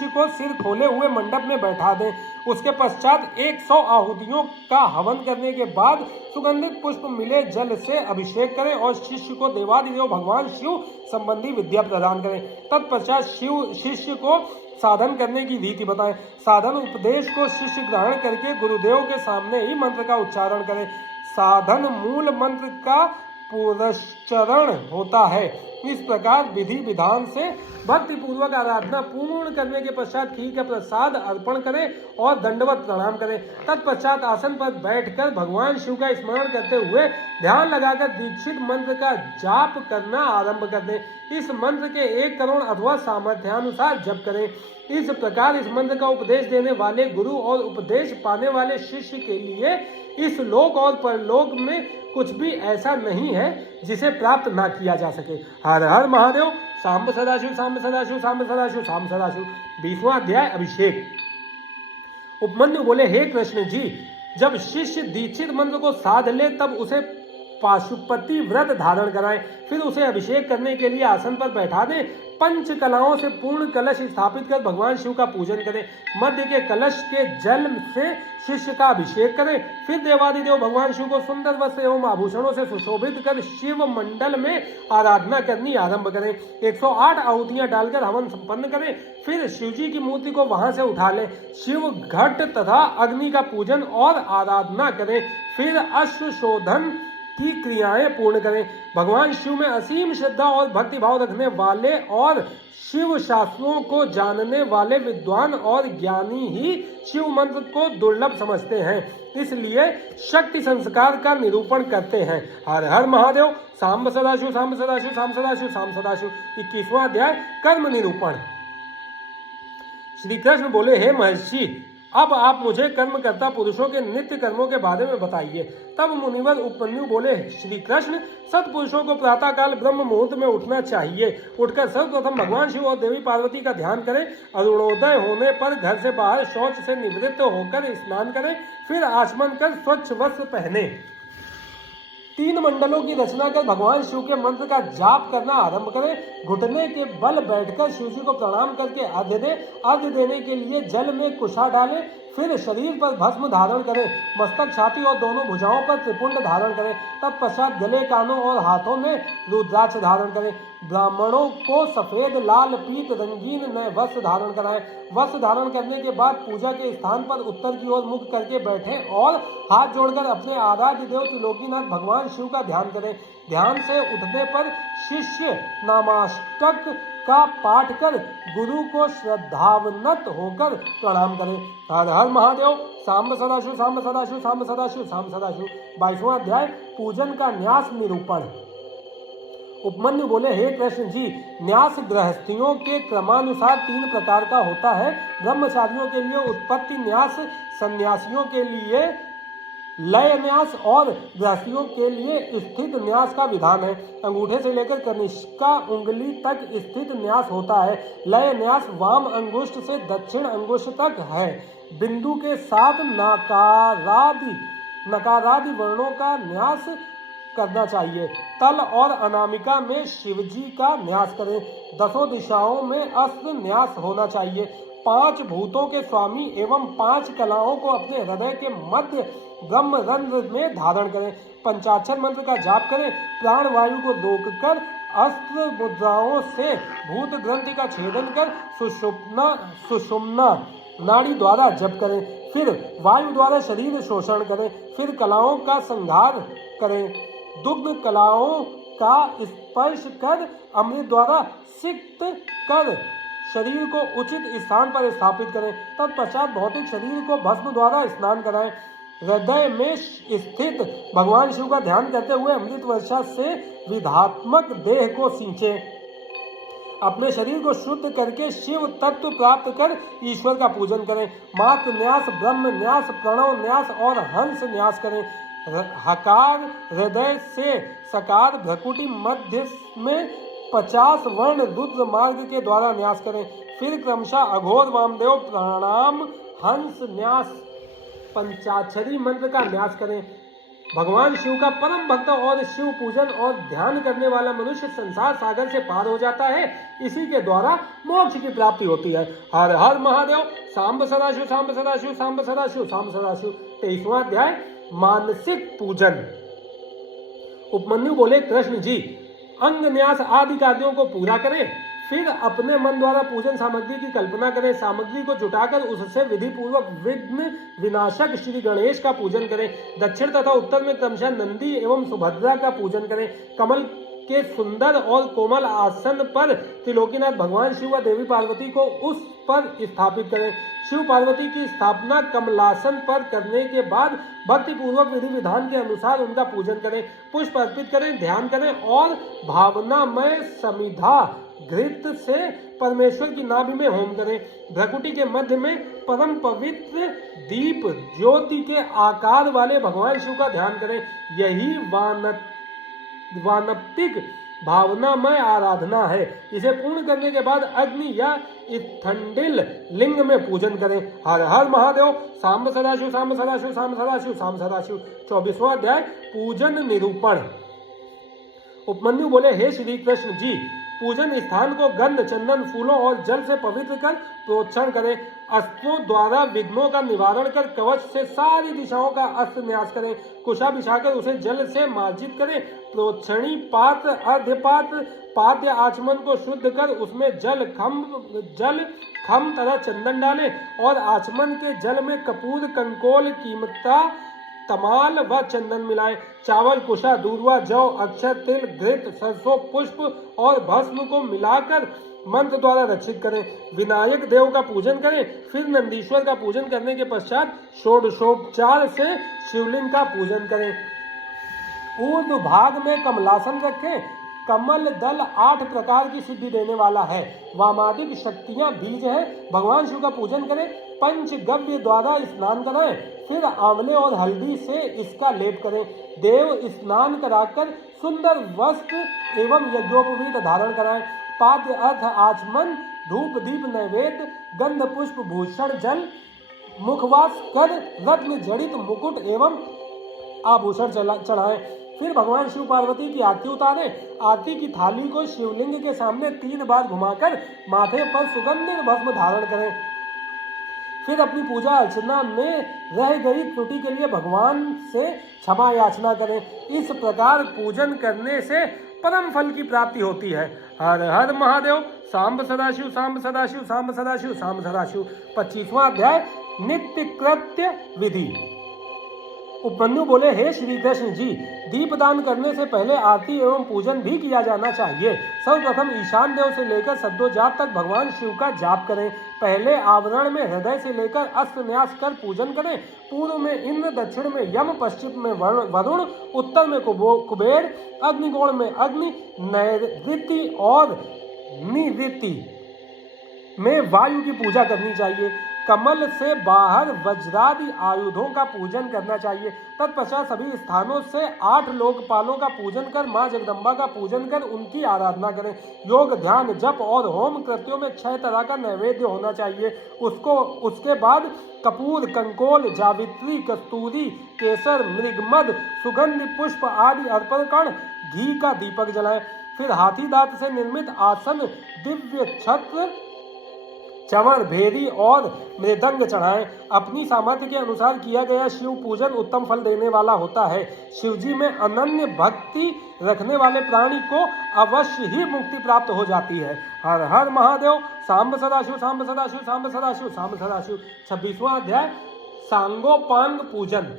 को सिर खोले हुए मंडप में बैठा दें। उसके पश्चात 100 आहुतियों का हवन करने के बाद सुगंधित पुष्प मिले जल से अभिषेक करें और शिष्य को देवादिदेव भगवान शिव संबंधी विद्या प्रदान करें। तत्पश्चात शिष्य को साधन करने की रीति बताएं। साधन उपदेश को शिष्य ग्रहण करके गुरुदेव के सामने ही मंत्र का उच्चारण करें। साधन मूल मंत्र का पुरस्चरण होता है। इस प्रकार विधि विधान से भक्ति पूर्वक आराधना पूर्ण करने के पश्चात खीर का प्रसाद अर्पण करें और दंडवत प्रणाम करें। तत्पश्चात आसन पर बैठकर भगवान शिव का स्मरण करते हुए ध्यान लगाकर दीक्षित मंत्र का जाप करना आरंभ कर दें। इस मंत्र के 1 करोड़ अथवा सामर्थ्यानुसार जप करें। इस प्रकार इस मंत्र का उपदेश देने वाले गुरु और उपदेश पाने वाले शिष्य के लिए इस लोक और परलोक में कुछ भी ऐसा नहीं है जिसे प्राप्त ना किया जा सके। हर हर महादेव। सांब सदाशिव, सांब सदाशिव, सांब सदाशिव, सांब सदाशिव। 20वां अध्याय अभिषेक। उपमन्यु बोले, हे कृष्ण जी, जब शिष्य दीक्षित मंत्र को साध ले तब उसे पाशुपति व्रत धारण कराएं, फिर उसे अभिषेक करने के लिए आसन पर बैठा दें। 5 कलाओं से पूर्ण कलश स्थापित कर भगवान शिव का पूजन करें। मध्य के कलश के जल से शिष्य का अभिषेक करें। फिर देवादिदेव भगवान शिव को सुंदर वस्त्र एवं आभूषणों से सुशोभित कर शिव मंडल में आराधना करनी आरंभ करें। 108 आहुतियां डालकर हवन संपन्न करें। फिर शिव जी की मूर्ति को वहां से उठा लें। शिव घट तथा अग्नि का पूजन और आराधना करें। फिर अश्वशोधन की क्रियाएं पूर्ण करें। भगवान शिव में असीम श्रद्धा और भक्ति भाव रखने वाले और शिव शास्त्रों को जानने वाले विद्वान और ज्ञानी ही शिव मंत्र को दुर्लभ समझते हैं, इसलिए शक्ति संस्कार का निरूपण करते हैं। हर हर महादेव। सांब सदाशिव, सांब सदाशिव, सांब सदाशिव, सांब सदाशिव। 21वां अध्याय कर्म निरूपण। श्री कृष्ण बोले, हे महर्षि, अब आप मुझे कर्म करता पुरुषों के नित्य कर्मों के बारे में बताइए। तब मुनिवर उपमन्यु बोले, श्री कृष्ण, सत्पुरुषों को प्रातः काल ब्रह्म मुहूर्त में उठना चाहिए। उठकर सर्वप्रथम भगवान शिव और देवी पार्वती का ध्यान करें। अरुणोदय होने पर घर से बाहर शौच से निवृत्त होकर स्नान करें। फिर आचमन कर स्वच्छ वस्त्र पहने। 3 मंडलों की रचना कर भगवान शिव के मंत्र का जाप करना आरंभ करें। घुटने के बल बैठकर शिव जी को प्रणाम करके अर्घ्य दें। अर्घ्य देने के लिए जल में कुशा डालें। फिर शरीर पर भस्म धारण करें। मस्तक, छाती और दोनों भुजाओं पर त्रिपुंड धारण करें। तत्पश्चात गले, कानों और हाथों में रुद्राक्ष धारण करें। ब्राह्मणों को सफेद, लाल, पीत रंगीन नए वस्त्र धारण कराएं। वस्त्र धारण करने के बाद पूजा के स्थान पर उत्तर की ओर मुख करके बैठें और हाथ जोड़कर अपने आराध्य देव त्रिलोकीनाथ भगवान शिव का ध्यान करें। ध्यान से उठने पर शिष्य नामाष्टक का पाठ कर गुरु को श्रद्धावनत होकर प्रणाम करें। हर हर महादेव। सांब सदाशिव, सांब सदाशिव, सांब सदाशिव, सांब सदाशिव। 22वां अध्याय पूजन का न्यास निरूपण। उपमन्यु बोले, हे कृष्ण जी, न्यास गृहस्थियों के क्रमानुसार 3 प्रकार का होता है। ब्रह्मचारियों के लिए उत्पत्ति न्यास, सन्यासियों के लिए लय न्यास और गृहस्थियों के लिए स्थित न्यास का विधान है। अंगूठे से लेकर कनिष्का उंगली तक स्थित न्यास होता है। लय न्यास वाम अंगुष्ठ से दक्षिण अंगुष्ठ तक है। बिंदु के साथ नकारादि वर्णों का न्यास करना चाहिए। तल और अनामिका में शिवजी का न्यास करें। 10 दिशाओं में अस्त्र न्यास होना चाहिए। 5 भूतों के स्वामी एवं 5 कलाओं को अपने हृदय के मध्य ब्रह्म रंध्र में धारण करें। पंचाक्षर मंत्र का जाप करें। प्राण वायु को रोककर अस्त्र मुद्राओं से भूत ग्रंथि का छेदन कर सुषुम्ना नाड़ी द्वारा जप करें। फिर वायु द्वारा शरीर शोषण करें। फिर कलाओं का संहार करें। दुग्ध कलाओं का स्पर्श कर अमृत द्वारा सिक्त कर शरीर को उचित स्थान पर स्थापित करें। तत्पश्चात भौतिक शरीर को भस्म द्वारा स्नान कराएं। हृदय में स्थित भगवान शिव का ध्यान करते हुए अमृत वर्षा से विधात्मक देह को सींचें। अपने शरीर को शुद्ध करके शिव तत्व प्राप्त कर ईश्वर का पूजन करें। मात्र न्यास, ब्रह्म न्यास, प्रणव न्यास और हंस न्यास करें। हकार हृदय से सकार भ्रकुटी मध्य में 50 वर्ण रुद्र मार्ग के द्वारा न्यास करें। फिर क्रमशः अघोर, वामदेव, प्राणायाम, हंस न्यास, पंचाक्षरी मंत्र का न्यास करें। भगवान शिव का परम भक्त और शिव पूजन और ध्यान करने वाला मनुष्य संसार सागर से पार हो जाता है। इसी के द्वारा मोक्ष की प्राप्ति होती है। हर हर महादेव। सांब सदाशिव, सांब सदाशिव, सांब सदाशिव, सांब सदाशिव। 23वां अध्याय मानसिक पूजन। उपमन्यु बोले, कृष्ण जी, अंग न्यास आदि कार्यों को पूरा करें, फिर अपने मन द्वारा पूजन सामग्री की कल्पना करें। सामग्री को जुटाकर उससे विधि पूर्वक विघ्न विनाशक श्री गणेश का पूजन करें। दक्षिण तथा उत्तर में क्रमशः नंदी एवं सुभद्रा का पूजन करें। कमल के सुंदर और कोमल आसन पर त्रिलोकीनाथ भगवान शिव व देवी पार्वती को उस पर स्थापित करें। शिव पार्वती की स्थापना कमलासन पर करने के बाद भक्ति पूर्वक विधि विधान के अनुसार उनका पूजन करें। पुष्प अर्पित करें, ध्यान करें और भावनामय समिधा घृत से परमेश्वर की नाभि में होम करें। भ्रकुटी के मध्य में परम पवित्र दीप ज्योति के आकार वाले भगवान शिव का ध्यान करें। यही वानप्तिक भावनामय आराधना है। इसे पूर्ण करने के बाद अग्नि या ठंडिल लिंग में पूजन करें। हर हर महादेव। सांब सदाशिव, सांब सदाशिव, सांब सदाशिव, सांब सदाशिव। 24वां अध्याय पूजन निरूपण। उपमन्यु बोले, हे श्री कृष्ण जी, पूजन स्थान को गंध, चंदन, फूलों और जल से पवित्र कर प्रोक्षण करें। अस्त्रों द्वारा विघ्नों का निवारण कर कवच से सारी दिशाओं का अस्त्र न्यास करें। कुशा बिछाकर उसे जल से मार्जित करें। प्रोक्षणी पात्र, अर्ध्यपात्र, पाद्य आचमन को शुद्ध कर उसमें जल खम तथा चंदन डालें और आचमन के जल में कपूर, कंकोल, कीमता, तमाल व चंदन मिलाएं। चावल, कुशा, दूर्वा, जौ, अक्षर, तिल, घृत, सरसों, पुष्प और भस्म को मिलाकर मंत्र द्वारा रक्षित करें। विनायक देव का पूजन करें। फिर नंदीश्वर का पूजन करने के पश्चात षोडशोपचार से शिवलिंग का पूजन करें। पूर्व भाग में कमलासन रखें। कमल दल 8 प्रकार की सिद्धि देने वाला है। वामादिक शक्तियां बीज है। भगवान शिव का पूजन करें। पंचगव्य द्वारा स्नान कराएं। फिर आंवले और हल्दी से इसका लेप करें। देव स्नान कराकर सुंदर वस्त्र एवं यज्ञोपवीत धारण कराएं। पाद्य, अर्थ, आचमन, धूप, दीप, नैवेद्य, गंध, पुष्प, भूषण, जल, मुखवास कर रत्न जड़ित मुकुट एवं आभूषण चढ़ाएं। फिर भगवान शिव पार्वती की आरती उतारें। आरती की थाली को शिवलिंग के सामने 3 बार घुमाकर माथे पर सुगंधित भस्म धारण करें। फिर अपनी पूजा अर्चना में रह गई त्रुटि के लिए भगवान से क्षमा याचना करें। इस प्रकार पूजन करने से परम फल की प्राप्ति होती है। हर हर महादेव। सांब सदाशिव, सांब सदाशिव, सांब सदाशिव, सांब सदाशिव। 25वां अध्याय नित्य कृत्य विधि। उपमन्यु बोले, हे श्री कृष्ण जी, दीपदान करने से पहले आरती एवं पूजन भी किया जाना चाहिए। सर्वप्रथम ईशान देव से लेकर सद्योजात तक भगवान शिव का जाप करें। पहले आवरण में हृदय से लेकर अस्त्र न्यास कर पूजन करें। पूर्व में इंद्र, दक्षिण में यम, पश्चिम में वरुण, उत्तर में कुबेर, अग्निकोण में अग्नि, नैऋति और निवृत्ति में वायु की पूजा करनी चाहिए। कमल से बाहर वज्रादि आयुधों का पूजन करना चाहिए। तत्पश्चात सभी स्थानों से 8 लोकपालों का पूजन कर मां जगदम्बा का पूजन कर उनकी आराधना करें। योग, ध्यान, जप और होम कृत्यों में 6 तरह का नैवेद्य होना चाहिए। उसके बाद कपूर, कंकोल, जावित्री, कस्तूरी, केसर, मृगमद, सुगंधि पुष्प आदि अर्पण कर घी का दीपक जलाएं। फिर हाथी दांत से निर्मित आसन, दिव्य छत्र, चमर, भेरी और मृदंग चढ़ाएं। अपनी सामर्थ्य के अनुसार किया गया शिव पूजन उत्तम फल देने वाला होता है। शिवजी में अनन्य भक्ति रखने वाले प्राणी को अवश्य ही मुक्ति प्राप्त हो जाती है। हर हर महादेव। सांब सदाशिव, सांब सदाशिव, सांब सदाशिव, सांब सदाशिव। 26वां अध्याय सांगोपांग पूजन।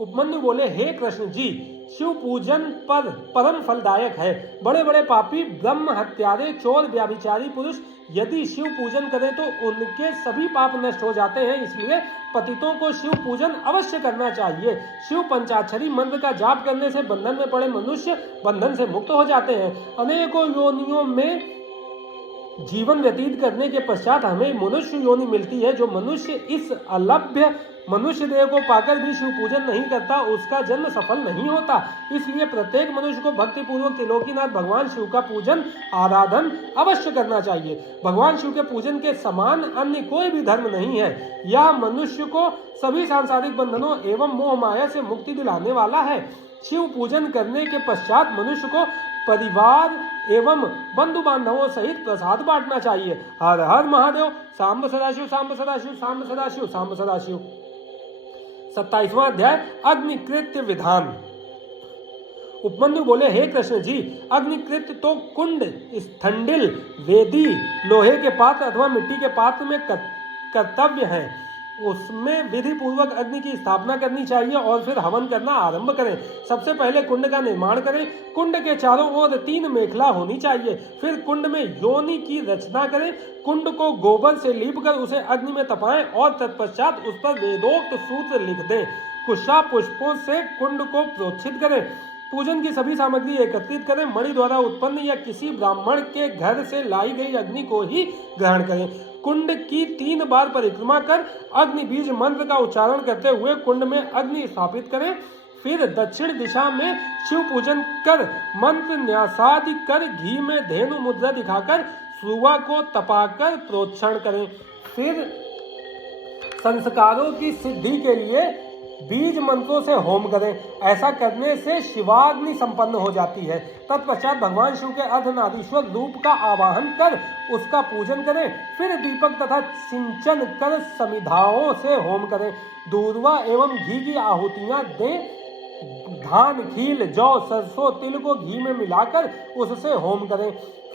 उपमन्यु बोले, हे कृष्ण जी, शिव पूजन पर परम फलदायक है। बड़े बड़े पापी, ब्रह्म हत्यारे, चोर, व्याभिचारी पुरुष यदि शिव पूजन करें तो उनके सभी पाप नष्ट हो जाते हैं। इसलिए पतितों को शिव पूजन अवश्य करना चाहिए। शिव पंचाक्षरी मंत्र का जाप करने से बंधन में पड़े मनुष्य बंधन से मुक्त हो जाते हैं। अनेकों योनियों में जीवन व्यतीत करने के पश्चात हमें मनुष्य योनि मिलती है। जो मनुष्य इस अलभ्य मनुष्य देह को पाकर भी शिव पूजन नहीं करता उसका जन्म सफल नहीं होता। इसलिए प्रत्येक मनुष्य को भक्ति पूर्वक त्रिलोकीनाथ भगवान शिव का पूजन आराधन अवश्य करना चाहिए। भगवान शिव के पूजन के समान अन्य कोई भी धर्म नहीं है। यह मनुष्य को सभी सांसारिक बंधनों एवं मोह माया से मुक्ति दिलाने वाला है। शिव पूजन करने के पश्चात मनुष्य को परिवार एवं बंधु बांधवों सहित प्रसाद बांटना चाहिए। हर हर महादेव। सांब सदाशिव, सांब सदाशिव, सांब सदाशिव, सांब सदाशिव। 27वां अध्याय अग्निकृत्य विधान। उपमन्यु बोले, हे कृष्ण जी, अग्निकृत्य तो कुंड, स्थंडिल, वेदी, लोहे के पात्र अथवा मिट्टी के पात्र में कर्तव्य है। उसमें विधि पूर्वक अग्नि की स्थापना करनी चाहिए और फिर हवन करना आरंभ करें। सबसे पहले कुंड का निर्माण करें। कुंड के चारों ओर 3 मेखला होनी चाहिए। फिर कुंड में योनि की रचना करें। कुंड को गोबर से लीप कर उसे अग्नि में तपाएं और तत्पश्चात उस पर वेदोक्त सूत्र लिख दें। कुशा पुष्पों से कुंड को प्रोक्षित करें। पूजन की सभी सामग्री एकत्रित करें। मणि द्वारा उत्पन्न या किसी ब्राह्मण के घर से लाई गई अग्नि को ही ग्रहण करें। कुंड की 3 बार परिक्रमा कर अग्नि बीज मंत्र का उच्चारण करते हुए कुंड में अग्नि स्थापित करें। फिर दक्षिण दिशा में शिव पूजन कर मंत्र न्यासादि कर घी में धेनु मुद्रा दिखाकर सुवा को तपाकर प्रोक्षण करें। फिर संस्कारों की सिद्धि के लिए बीज मंत्रों से होम करें। ऐसा करने से शिवाग्नि संपन्न हो जाती है। तत्पश्चात भगवान शिव के अर्धनारीश्वर रूप का आवाहन कर उसका पूजन करें। फिर दीपक तथा सिंचन कर समिधाओं से होम करें। दूर्वा एवं घी की आहुतियां दें। धान, खील, जौ, सरसों, तिल को घी में मिलाकर उससे होम करें।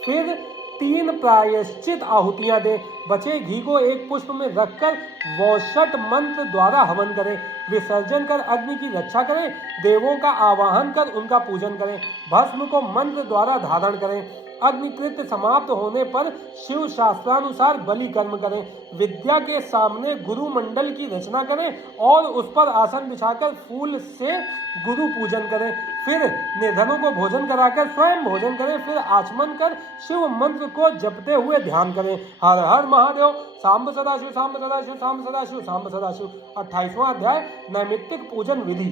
फिर 3 प्रायश्चित आहुतियां दें। बचे घी को एक पुष्प में रखकर वौषट मंत्र द्वारा हवन करें। विसर्जन कर अग्नि की रक्षा करें। देवों का आवाहन कर उनका पूजन करें। भस्म को मंत्र द्वारा धारण करें। अग्निकृत्य समाप्त होने पर शिव शास्त्रानुसार बलि कर्म करें। विद्या के सामने गुरु मंडल की रचना करें और उस पर आसन बिछाकर फूल से गुरु पूजन करें। फिर निर्धनों को भोजन कराकर स्वयं भोजन करें। फिर आचमन कर शिव मंत्र को जपते हुए ध्यान करें। हर हर महादेव। सांब सदाशिव, सांब सदाशिव, सांब सदाशिव, सांब सदाशिव। 28वां अध्याय नैमित्तिक पूजन विधि।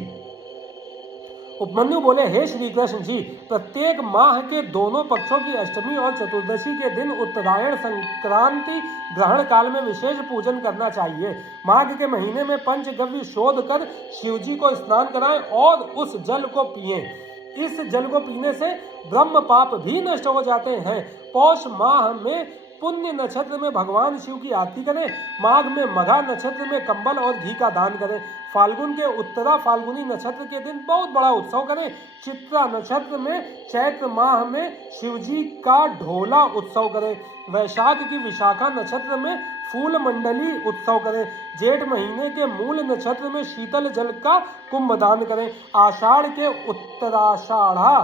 उपमन्यु बोले, हे श्री कृष्ण जी, प्रत्येक माह के दोनों पक्षों की अष्टमी और चतुर्दशी के दिन उत्तरायण संक्रांति ग्रहण काल में विशेष पूजन करना चाहिए। माघ के महीने में पंचगव्य शोध कर शिवजी को स्नान कराएं और उस जल को पिएं। इस जल को पीने से ब्रह्म पाप भी नष्ट हो जाते हैं। पौष माह में पुण्य नक्षत्र में भगवान शिव की आरती करें। माघ में मघा नक्षत्र में कंबल और घी का दान करें। फाल्गुन के उत्तरा फाल्गुनी नक्षत्र के दिन बहुत बड़ा उत्सव करें। चित्रा नक्षत्र में चैत्र माह में शिवजी का ढोला उत्सव करें। वैशाख की विशाखा नक्षत्र में फूल मंडली उत्सव करें। जेठ महीने के मूल नक्षत्र में शीतल जल का कुंभदान करें। आषाढ़ के उत्तराषाढ़ा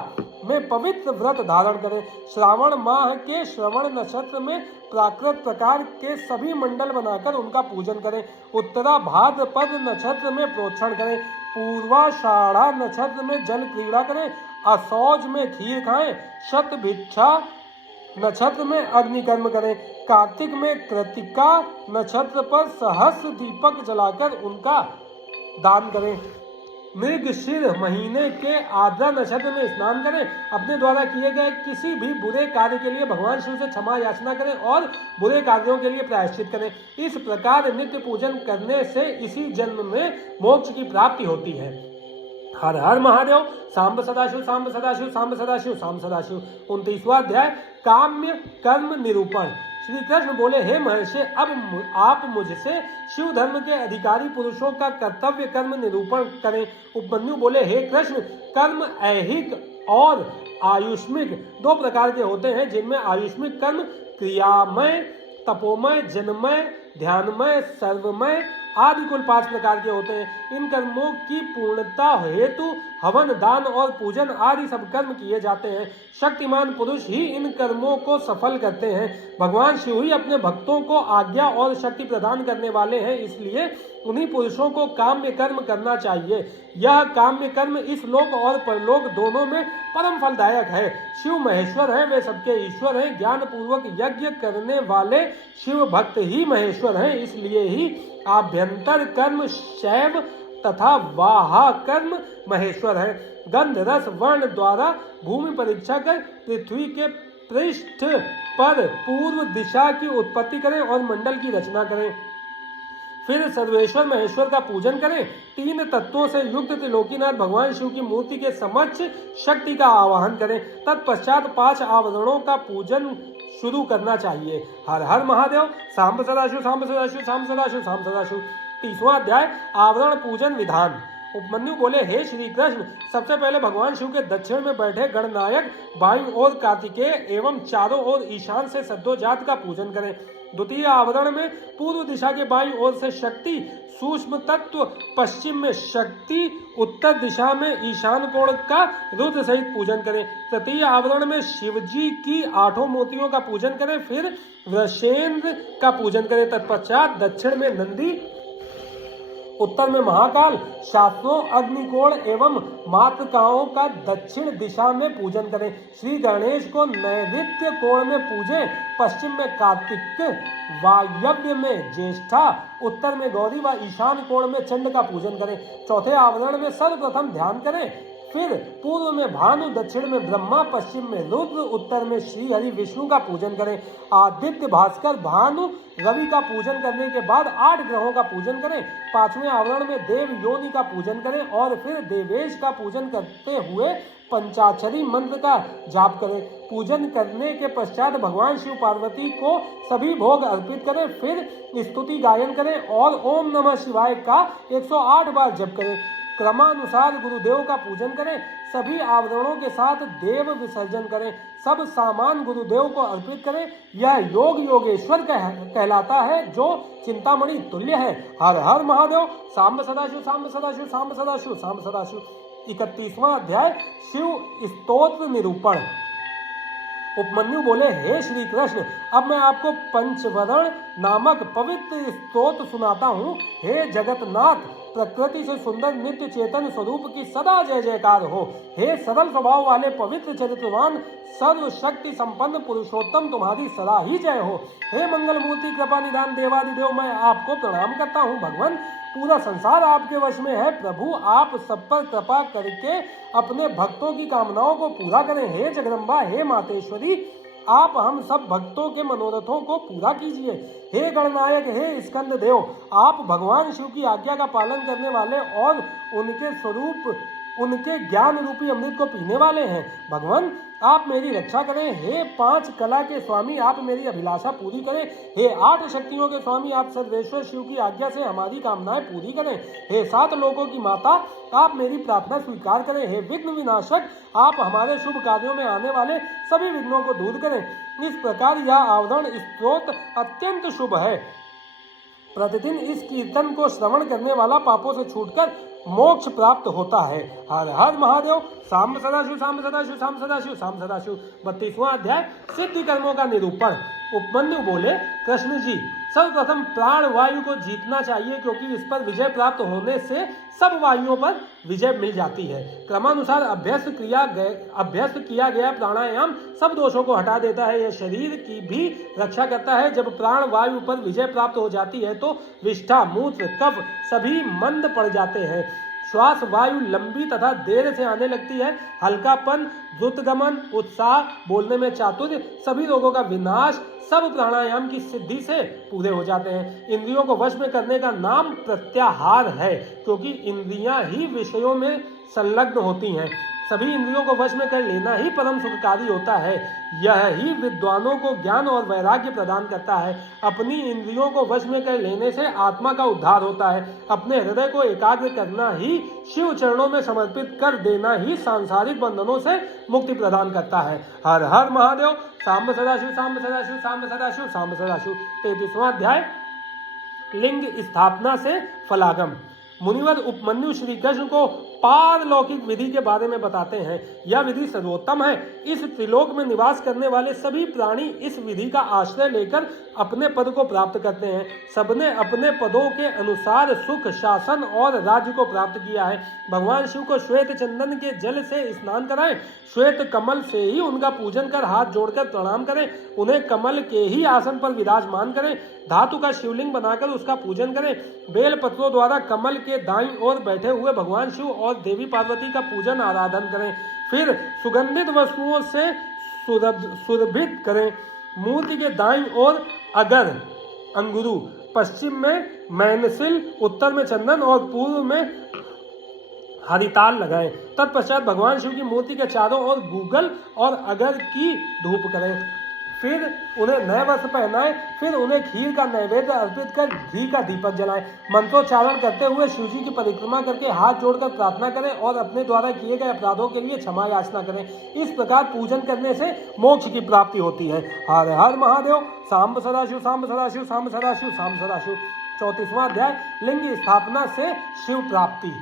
में पवित्र व्रत धारण करें। श्रावण माह के श्रवण नक्षत्र में प्राकृत प्रकार के सभी मंडल बनाकर उनका पूजन करें। उत्तरा भाद्रपद नक्षत्र में प्रोक्षण करें। पूर्वाषाढ़ा नक्षत्र में जल क्रीड़ा करें। असौज में खीर खाएं। शतभिक्षा नक्षत्र में अग्निकर्म करें। कार्तिक में कृतिका नक्षत्र पर सहस्र दीपक जलाकर उनका दान करें। मृगशीर महीने के आद्रा नक्षत्र में स्नान करें। अपने द्वारा किए गए किसी भी बुरे कार्य के लिए भगवान शिव से क्षमा याचना करें और बुरे कार्यों के लिए प्रायश्चित करें। इस प्रकार नित्य पूजन करने से इसी जन्म में मोक्ष की प्राप्ति होती है। हर हर महादेव। सांब सदाशिव, सांब सदाशिव, सांब सदाशिव, सांब सदाशिव। 29वां अध्याय काम्य कर्म निरूपण। श्री कृष्ण बोले, हे महर्षि, अब आप मुझसे शिव धर्म के अधिकारी पुरुषों का कर्तव्य कर्म निरूपण करें। उपमन्यु बोले, हे कृष्ण, कर्म ऐहिक और आयुष्मिक 2 प्रकार के होते हैं, जिनमें आयुष्मिक कर्म क्रियामय, तपोमय, जनमय, ध्यानमय, सर्वमय आदि कुल 5 प्रकार के होते हैं। इन कर्मों की पूर्णता हेतु हवन, दान और पूजन आदि सब कर्म किए जाते हैं। शक्तिमान पुरुष ही इन कर्मों को सफल करते हैं। भगवान शिव ही अपने भक्तों को आज्ञा और शक्ति प्रदान करने वाले हैं, इसलिए उन्हीं पुरुषों को काम्य कर्म करना चाहिए। यह काम्य कर्म इस लोक और परलोक दोनों में परम फलदायक है। शिव महेश्वर हैं, वे सबके ईश्वर हैं। ज्ञान पूर्वक यज्ञ करने वाले शिव भक्त ही महेश्वर हैं। इसलिए ही आभ्यंतर कर्म शैव तथा वाहा कर्म महेश्वर है। गंध रस वर्ण द्वारा भूमि परीक्षा कर पृथ्वी के पृष्ठ पर पूर्व दिशा की उत्पत्ति करें और मंडल की रचना करें। फिर सर्वेश्वर महेश्वर का पूजन करें। तीन तत्वों से युक्त त्रिलोकीनाथ भगवान शिव की मूर्ति के समक्ष शक्ति का आवाहन करें। तत्पश्चात 5 आवरणों का पूजन शुरू करना चाहिए। हर हर महादेव। सांब सदाशिव, सांब सदाशिव, सांब सदाशिव, सांब सदाशिव। 30वां अध्याय आवरण पूजन विधान। उपमन्यु बोले, हे श्री कृष्ण, सबसे पहले भगवान शिव के दक्षिण में बैठे गणनायक वायु और कार्तिकेय एवं चारों ओर ईशान से सद्योजात का पूजन करें। द्वितीय आवरण में पूर्व दिशा के बाईं ओर से शक्ति सूक्ष्म तत्व, पश्चिम में शक्ति, उत्तर दिशा में ईशान कोण का रुद्र सहित पूजन करें। तृतीय आवरण में शिव जी की 8 मूर्तियों का पूजन करें। फिर वृषेंद्र का पूजन करें। तत्पश्चात दक्षिण में नंदी, उत्तर में महाकाल, शास्त्रों अग्निकोण एवं मातृकाओं का दक्षिण दिशा में पूजन करें। श्री गणेश को नैऋत्य कोण में पूजें। पश्चिम में कार्तिक, वायव्य में ज्येष्ठा, उत्तर में गौरी व ईशान कोण में चंड का पूजन करें। चौथे आवरण में सर्वप्रथम ध्यान करें। फिर पूर्व में भानु, दक्षिण में ब्रह्मा, पश्चिम में रुद्र, उत्तर में श्री हरि विष्णु का पूजन करें। आदित्य, भास्कर, भानु, रवि का पूजन करने के बाद 8 ग्रहों का पूजन करें। 5वें आवरण में देव योनि का पूजन करें और फिर देवेश का पूजन करते हुए पंचाक्षरी मंत्र का जाप करें। पूजन करने के पश्चात भगवान शिव पार्वती को सभी भोग अर्पित करें। फिर स्तुति गायन करें और ओम नमः शिवाय का 108 बार जप करें। क्रमानुसार गुरुदेव का पूजन करें। सभी आवरणों के साथ देव विसर्जन करें। सब सामान गुरुदेव को अर्पित करें। यह योग योगेश्वर कहलाता है, जो चिंतामणि तुल्य है। हर हर महादेव। सांब सदाशिव, सांब सदाशिव, सांब सदाशिव, सांब सदाशिव। 31वां अध्याय शिव स्तोत्र निरूपण। उपमन्यु बोले, हे श्री कृष्ण, अब मैं आपको पंचवरण नामक पवित्र स्तोत्र सुनाता हूँ। हे जगतनाथ, प्रकृति से सुंदर नित्य चेतन स्वरूप की सदा जय जयकार हो। हे सरल स्वभाव वाले पवित्र चरित्रवान सर्व शक्ति संपन्न पुरुषोत्तम, तुम्हारी सदा ही जय हो। हे मंगल मूर्ति, कृपा निधान देवादिदेव, मैं आपको प्रणाम करता हूँ। भगवान, पूरा संसार आपके वश में है। प्रभु, आप सब पर कृपा करके अपने भक्तों की कामनाओं को पूरा करें। हे जगदम्बा, हे मातेश्वरी, आप हम सब भक्तों के मनोरथों को पूरा कीजिए। हे गणनायक, हे स्कंद देव, आप भगवान शिव की आज्ञा का पालन करने वाले और उनके स्वरूप, उनके ज्ञान रूपी अमृत को पीने वाले हैं। भगवान, आप मेरी रक्षा करें। हे 5 कला के स्वामी, आप मेरी अभिलाषा पूरी करें। हे 8 शक्तियों के स्वामी, आप सर्वेश्वर शिव की आज्ञा से हमारी कामनाएं पूरी करें। हे 7 लोकों की माता, आप मेरी प्रार्थना स्वीकार करें। हे विघ्न विनाशक, आप हमारे शुभ कार्यों में आने वाले सभी विघ्नों को दूर करें। इस प्रकार यह आवरण स्तोत्र अत्यंत शुभ है। प्रतिदिन इस कीर्तन को श्रवण करने वाला पापों से छूटकर मोक्ष प्राप्त होता है। हर हर महादेव। सांब सदाशिव, सांब सदाशिव, सांब सदाशिव, सांब सदाशिव। 32वां अध्याय सिद्धि कर्मों का निरूपण। उपमन्यु बोले, कृष्ण जी, सर्वप्रथम प्राण वायु को जीतना चाहिए, क्योंकि इस पर विजय प्राप्त होने से सब वायुओं पर विजय मिल जाती है। क्रमानुसार अभ्यस्त किया गया प्राणायाम सब दोषों को हटा देता है। यह शरीर की भी रक्षा करता है। जब प्राण वायु पर विजय प्राप्त हो जाती है तो विष्ठा, मूत्र, कफ सभी मंद पड़ जाते हैं। श्वास वायु लंबी तथा देर से आने लगती है। हल्कापन, द्रुतगमन, उत्साह, बोलने में चातुर्य, सभी रोगों का विनाश सब प्राणायाम की सिद्धि से पूरे हो जाते हैं। इंद्रियों को वश में करने का नाम प्रत्याहार है, क्योंकि इंद्रियां ही विषयों में संलग्न होती हैं। सभी इंद्रियों को वश में कर लेना ही परम सुखकारी होता है। यह ही विद्वानों को ज्ञान और वैराग्य प्रदान करता है। अपनी इंद्रियों को वश में कर लेने से आत्मा का उद्धार होता है। अपने हृदय को एकाग्र करना ही, शिव चरणों में समर्पित कर देना ही सांसारिक बंधनों से मुक्ति प्रदान करता है। हर हर महादेव। सांब सदाशिव, सांब सदाशिव, सांब सदाशिव, सांब सदाशिव। 33वां अध्याय लिंग स्थापना से फलागम। मुनिवर उपमन्यु श्री कृष्ण को पारलौकिक विधि के बारे में बताते हैं। यह विधि सर्वोत्तम है। इस त्रिलोक में निवास करने वाले सभी प्राणी इस विधि का आश्रय लेकर अपने पद को प्राप्त करते हैं। सबने अपने पदों के अनुसार सुख, शासन और राज्य को प्राप्त किया है। भगवान शिव को श्वेत चंदन के जल से स्नान कराएं, श्वेत कमल से ही उनका पूजन कर हाथ जोड़कर प्रणाम करें, उन्हें कमल के ही आसन पर विराजमान करें, धातु का शिवलिंग बनाकर उसका पूजन करें, बेल पत्रों द्वारा कमल के दाईं ओर बैठे हुए भगवान शिव और देवी पार्वती का पूजन आराधन करें, फिर सुगंधित वस्तुओं से सुरभित करें। मूर्ति के दाईं ओर अगर अंगुरु, पश्चिम में मैनसिल, उत्तर में चंदन और पूर्व में हरिताल लगाएं। तत्पश्चात भगवान शिव की मूर्ति के चारों ओर गूगल और अगर की धूप करें, फिर उन्हें नए वस्त्र पहनाएं, फिर उन्हें खीर का नैवेद्य अर्पित कर घी का दीपक जलाएं। मंत्रोच्चारण करते हुए शिव जी की परिक्रमा करके हाथ जोड़कर प्रार्थना करें और अपने द्वारा किए गए अपराधों के लिए क्षमा याचना करें। इस प्रकार पूजन करने से मोक्ष की प्राप्ति होती है। हर हर महादेव। सांब सदाशिव, सांब सदाशिव, सांब सदाशिव, सांब सदाशिव। 34वां अध्याय, लिंग स्थापना से शिव प्राप्ति।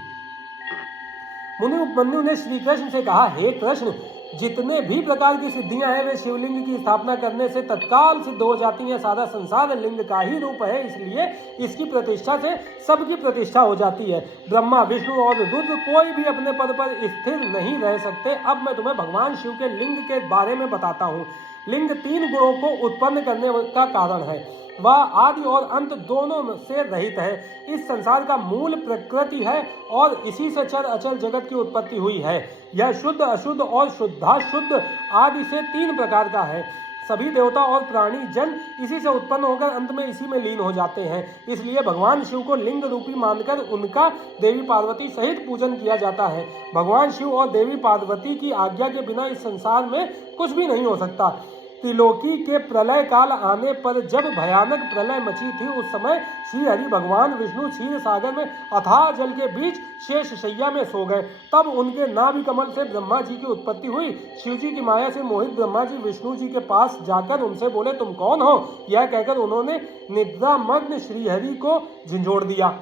मुनि उपमन्यु ने श्री कृष्ण से कहा, हे कृष्ण, जितने भी प्रकार की सिद्धियां हैं वे शिवलिंग की स्थापना करने से तत्काल सिद्ध हो जाती हैं। सारा संसार लिंग का ही रूप है, इसलिए इसकी प्रतिष्ठा से सबकी प्रतिष्ठा हो जाती है। ब्रह्मा, विष्णु और रुद्र कोई भी अपने पद पर स्थिर नहीं रह सकते। अब मैं तुम्हें भगवान शिव के लिंग के बारे में बताता हूँ। लिंग 3 गुणों को उत्पन्न करने का कारण है। वह आदि और अंत दोनों से रहित है। इस संसार का मूल प्रकृति है और इसी से चर अचल जगत की उत्पत्ति हुई है। यह शुद्ध, अशुद्ध और शुद्धाशुद्ध आदि से 3 प्रकार का है। सभी देवता और प्राणी जन इसी से उत्पन्न होकर अंत में इसी में लीन हो जाते हैं। इसलिए भगवान शिव को लिंग रूपी मानकर उनका देवी पार्वती सहित पूजन किया जाता है। भगवान शिव और देवी पार्वती की आज्ञा के बिना इस संसार में कुछ भी नहीं हो सकता। त्रिलोकी के प्रलय काल आने पर जब भयानक प्रलय मची थी, उस समय श्री हरि भगवान विष्णु क्षीर सागर में अथाह जल के बीच शेष शैया में सो गए। तब उनके नाभि कमल से ब्रह्मा जी की उत्पत्ति हुई। शिव जी की माया से मोहित ब्रह्मा जी विष्णु जी के पास जाकर उनसे बोले, तुम कौन हो? यह कहकर उन्होंने निद्रामग्न श्रीहरि को झंझोड़ दिया।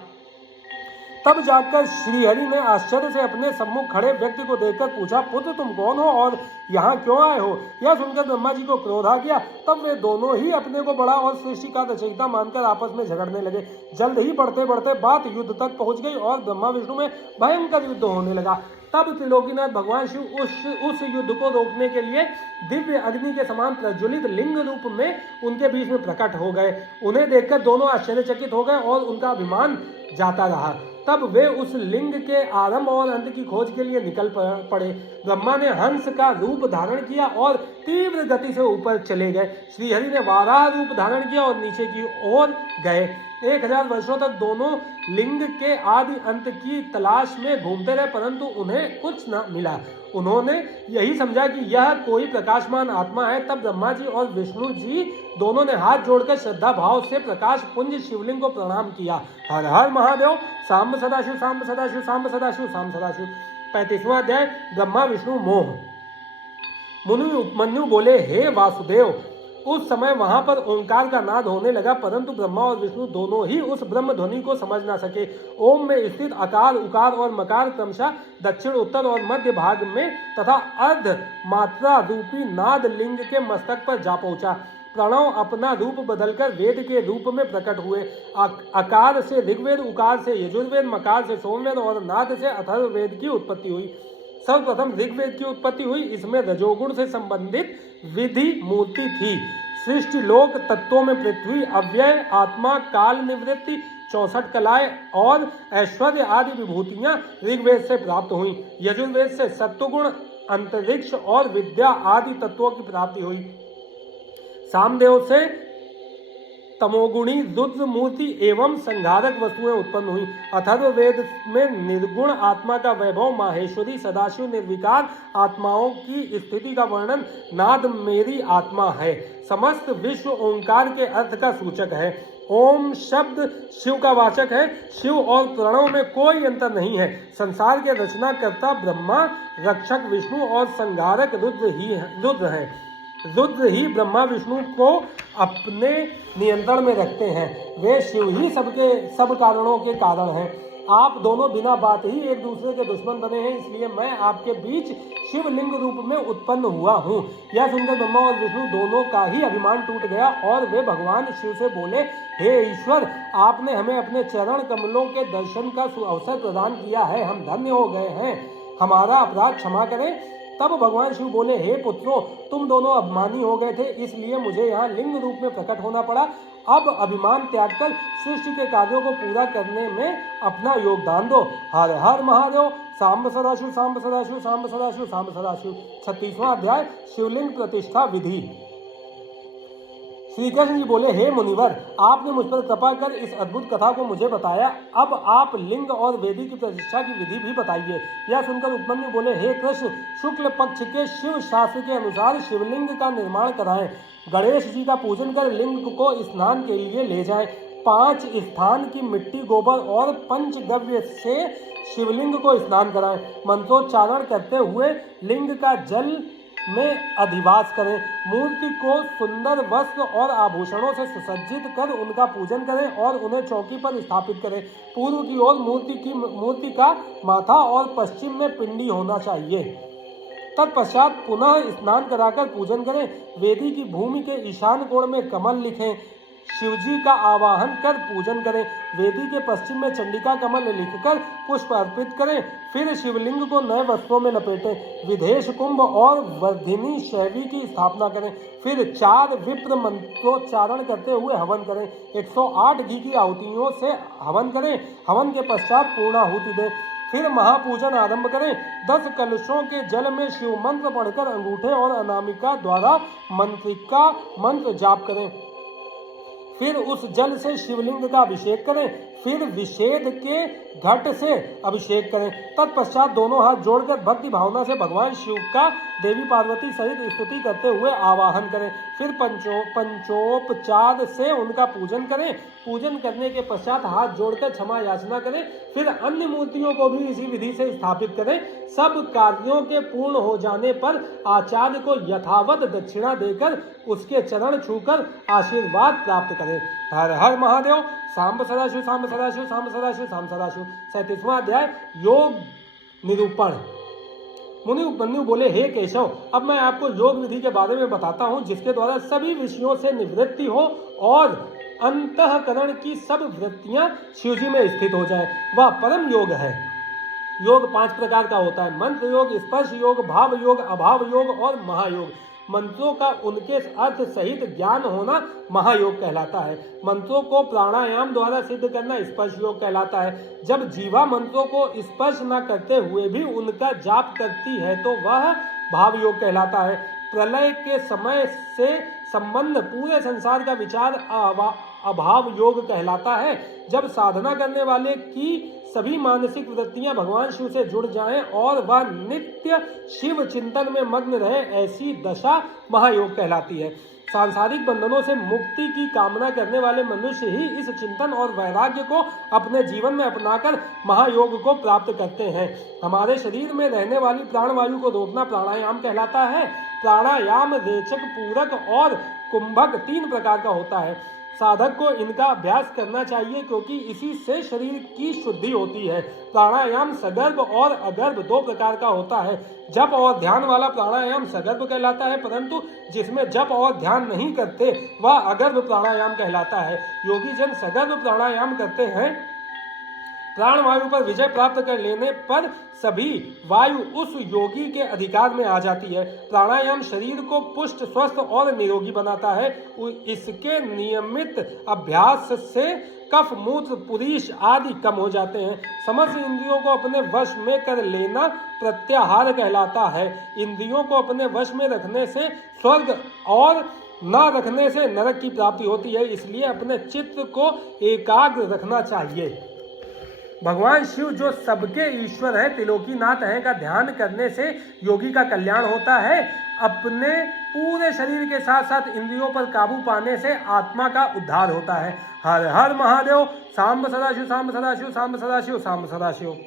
तब जाकर श्रीहरि ने आश्चर्य से अपने सम्मुख खड़े व्यक्ति को देखकर पूछा, पुत्र तुम कौन हो और यहाँ क्यों आए हो? यह सुनकर ब्रह्मा जी को क्रोध आ गया। तब वे दोनों ही अपने को बड़ा और सृष्टि का रचयिता मानकर आपस में झगड़ने लगे। जल्द ही बढ़ते बढ़ते बात युद्ध तक पहुंच गई और ब्रह्मा विष्णु में भयंकर युद्ध होने लगा। तब त्रिलोकीनाथ भगवान शिव उस युद्ध को रोकने के लिए दिव्य अग्नि के समान प्रज्वलित लिंग रूप में उनके बीच में प्रकट हो गए। उन्हें देखकर दोनों आश्चर्यचकित हो गए और उनका अभिमान जाता रहा। तब वे उस लिंग के आरंभ और अंत की खोज के लिए निकल पड़े। ब्रह्मा ने हंस का रूप धारण किया और तीव्र गति से ऊपर चले गए। श्रीहरि ने वाराह रूप धारण किया और नीचे की ओर गए। 1000 वर्षों तक दोनों लिंग के आदि अंत की तलाश में घूमते रहे, परंतु उन्हें कुछ न मिला। उन्होंने यही समझा कि यह कोई प्रकाशमान आत्मा है। तब ब्रह्मा जी और विष्णु जी दोनों ने हाथ जोड़कर श्रद्धा भाव से प्रकाश पुंज शिवलिंग को प्रणाम किया। हर हर महादेव। सांब सदाशिव, सांब सदाशिव, सांब सदाशिव, सांब सदाशिव। 35वां अध्याय, ब्रह्मा विष्णु मोह। मुनि उपमन्यु बोले, हे वासुदेव, उस समय वहां पर ओंकार का नाद होने लगा, परंतु ब्रह्मा और विष्णु दोनों ही उस ब्रह्म ध्वनि को समझ ना सके। ओम में स्थित अकार, उकार और मकार क्रमशः दक्षिण, उत्तर और मध्य भाग में तथा अर्ध मात्रा रूपी नाद लिंग के मस्तक पर जा पहुंचा। प्रणव अपना रूप बदलकर वेद के रूप में प्रकट हुए। अकार से ऋग्वेद, उकार से यजुर्वेद, मकार से सोमवेद और नाद से अथर्ववेद की उत्पत्ति हुई। सर्वप्रथम ऋग्वेद की उत्पत्ति हुई। इसमें रजोगुण से संबंधित विधि मूर्ति थी। सृष्टि लोक तत्वों में पृथ्वी, अव्यय, आत्मा, काल निवृत्ति, 64 कलाएं और ऐश्वर्य आदि विभूतियां ऋग्वेद से प्राप्त हुई। यजुर्वेद से सत्वगुण, अंतरिक्ष और विद्या आदि तत्वों की प्राप्ति हुई। सामदेव से तमोगुणी रुद्र मूर्ति एवं संघारक वस्तुएं उत्पन्न हुई। अथर्ववेद में निर्गुण आत्मा का वैभव, माहेश्वरी, सदाशिव, निर्विकार आत्माओं की स्थिति का वर्णन, नाद मेरी आत्मा है। समस्त विश्व ओंकार के अर्थ का सूचक है। ओम शब्द शिव का वाचक है। शिव और प्रणव में कोई अंतर नहीं है। संसार के रचनाकर्ता ब्रह्मा, रक्षक विष्णु और संघारक रुद्र है। रुद्र ही ब्रह्मा विष्णु को अपने नियंत्रण में रखते हैं। वे शिव ही सब कारणों के कारण हैं। आप दोनों बिना बात ही एक दूसरे के दुश्मन बने हैं, इसलिए मैं आपके बीच शिवलिंग रूप में उत्पन्न हुआ हूँ। यह सुनकर ब्रह्मा और विष्णु दोनों का ही अभिमान टूट गया और वे भगवान शिव से बोले, हे ईश्वर, आपने हमें अपने चरण कमलों के दर्शन का अवसर प्रदान किया है, हम धन्य हो गए हैं, हमारा अपराध क्षमा करें। तब भगवान शिव बोले, हे पुत्रों, तुम दोनों अभिमानी हो गए थे, इसलिए मुझे यहाँ लिंग रूप में प्रकट होना पड़ा। अब अभिमान त्याग कर सृष्टि के कार्यों को पूरा करने में अपना योगदान दो। हर हर महादेव। सांब सदाशिव, सांब सदाशिव, सांब सदाशिव, सांब सदाशिव। 36वां अध्याय, शिवलिंग प्रतिष्ठा विधि। श्री कृष्ण जी बोले, हे मुनिवर, आपने मुझ पर कृपा कर इस अद्भुत कथा को मुझे बताया, अब आप लिंग और वेदी की प्रतिष्ठा की विधि भी बताइए। यह सुनकर उपमन्यु बोले, हे कृष्ण, शुक्ल पक्ष के शिव शास्त्र के अनुसार शिवलिंग का निर्माण कराएं। गणेश जी का पूजन कर लिंग को स्नान के लिए ले जाएं। 5 स्थान की मिट्टी, गोबर और पंचगव्य से शिवलिंग को स्नान कराएं। मंत्रोच्चारण करते हुए लिंग का जल में अधिवास करें। मूर्ति को सुंदर वस्त्र और आभूषणों से सुसज्जित कर उनका पूजन करें और उन्हें चौकी पर स्थापित करें। पूर्व की ओर मूर्ति का माथा और पश्चिम में पिंडी होना चाहिए। तत्पश्चात पुनः स्नान कराकर पूजन करें। वेदी की भूमि के ईशान कोण में कमल लिखें। शिवजी का आवाहन कर पूजन करें। वेदी के पश्चिम में चंडिका कमल लिखकर पुष्प अर्पित करें। फिर शिवलिंग को नए वस्त्रों में लपेटें। विदेश कुंभ और वर्धिनी शैवी की स्थापना करें। फिर 4 विप्र मंत्रोच्चारण करते हुए हवन करें। 108 घी की आहुतियों से हवन करें। हवन के पश्चात पूर्णाहुति दें। फिर महापूजन आरंभ करें। 10 कलशों के जल में शिव मंत्र पढ़कर अंगूठे और अनामिका द्वारा मंत्रिका मंत्र जाप करें। फिर उस जल से शिवलिंग का अभिषेक करें। फिर विषेद के घट से अभिषेक करें। तत्पश्चात दोनों हाथ जोड़कर भक्ति भावना से भगवान शिव का देवी पार्वती सहित स्तुति करते हुए आवाहन करें। फिर पंचोपचार से उनका पूजन करें। पूजन करने के पश्चात हाथ जोड़कर क्षमा याचना करें। फिर अन्य मूर्तियों को भी इसी विधि से स्थापित करें। सब कार्यों के पूर्ण हो जाने पर आचार्य को यथावत दक्षिणा देकर उसके चरण छूकर आशीर्वाद प्राप्त करें। हर हर महादेव। सांब सदाशिव, सांब सदाशिव, सांब सदाशिव, सांब सदाशिव। 37वां अध्याय, योग निरूपण। मुनि उपमन्यु बोले, हे केशव, अब मैं आपको योग विधि के बारे में बताता हूँ, जिसके द्वारा सभी विषयों से निवृत्ति हो और अंतःकरण की सब वृत्तियां शिवजी में स्थित हो जाए। वह परम योग है। योग 5 प्रकार का होता है: मंत्र योग, स्पर्श योग, भाव योग, अभाव योग और महायोग। मंत्रों का उनके अर्थ सहित ज्ञान होना महायोग कहलाता है। मंत्रों को प्राणायाम द्वारा सिद्ध करना स्पर्श योग कहलाता है। जब जीवा मंत्रों को स्पर्श न करते हुए भी उनका जाप करती है तो वह भाव योग कहलाता है। प्रलय के समय से संबंध पूरे संसार का विचार अभाव योग कहलाता है। जब साधना करने वाले की सभी मानसिक वृत्तियां भगवान शिव से जुड़ जाएं और वह नित्य शिव चिंतन में मग्न रहे, ऐसी दशा महायोग कहलाती है। सांसारिक बंधनों से मुक्ति की कामना करने वाले मनुष्य ही इस चिंतन और वैराग्य को अपने जीवन में अपनाकर महायोग को प्राप्त करते हैं। हमारे शरीर में रहने वाली प्राणवायु को रोकना प्राणायाम कहलाता है। प्राणायाम रेचक, पूरक और कुंभक 3 प्रकार का होता है। साधक को इनका अभ्यास करना चाहिए क्योंकि इसी से शरीर की शुद्धि होती है। प्राणायाम सगर्भ और अगर्भ 2 प्रकार का होता है। जप और ध्यान वाला प्राणायाम सगर्भ कहलाता है, परंतु जिसमें जप और ध्यान नहीं करते वह अगर्भ प्राणायाम कहलाता है। योगी जन सगर्भ प्राणायाम करते हैं। प्राणवायु पर विजय प्राप्त कर लेने पर सभी वायु उस योगी के अधिकार में आ जाती है। प्राणायाम शरीर को पुष्ट, स्वस्थ और निरोगी बनाता है। इसके नियमित अभ्यास से कफ, मूत्र, पुरीश आदि कम हो जाते हैं। समस्त इंद्रियों को अपने वश में कर लेना प्रत्याहार कहलाता है। इंद्रियों को अपने वश में रखने से स्वर्ग और न रखने से नरक की प्राप्ति होती है, इसलिए अपने चित्त को एकाग्र रखना चाहिए। भगवान शिव जो सबके ईश्वर है, त्रिलोकीनाथ है, का ध्यान करने से योगी का कल्याण होता है। अपने पूरे शरीर के साथ साथ इंद्रियों पर काबू पाने से आत्मा का उद्धार होता है। हर हर महादेव। सांब सदाशिव, सांब सदाशिव, सांब सदाशिव, सांब सदाशिव।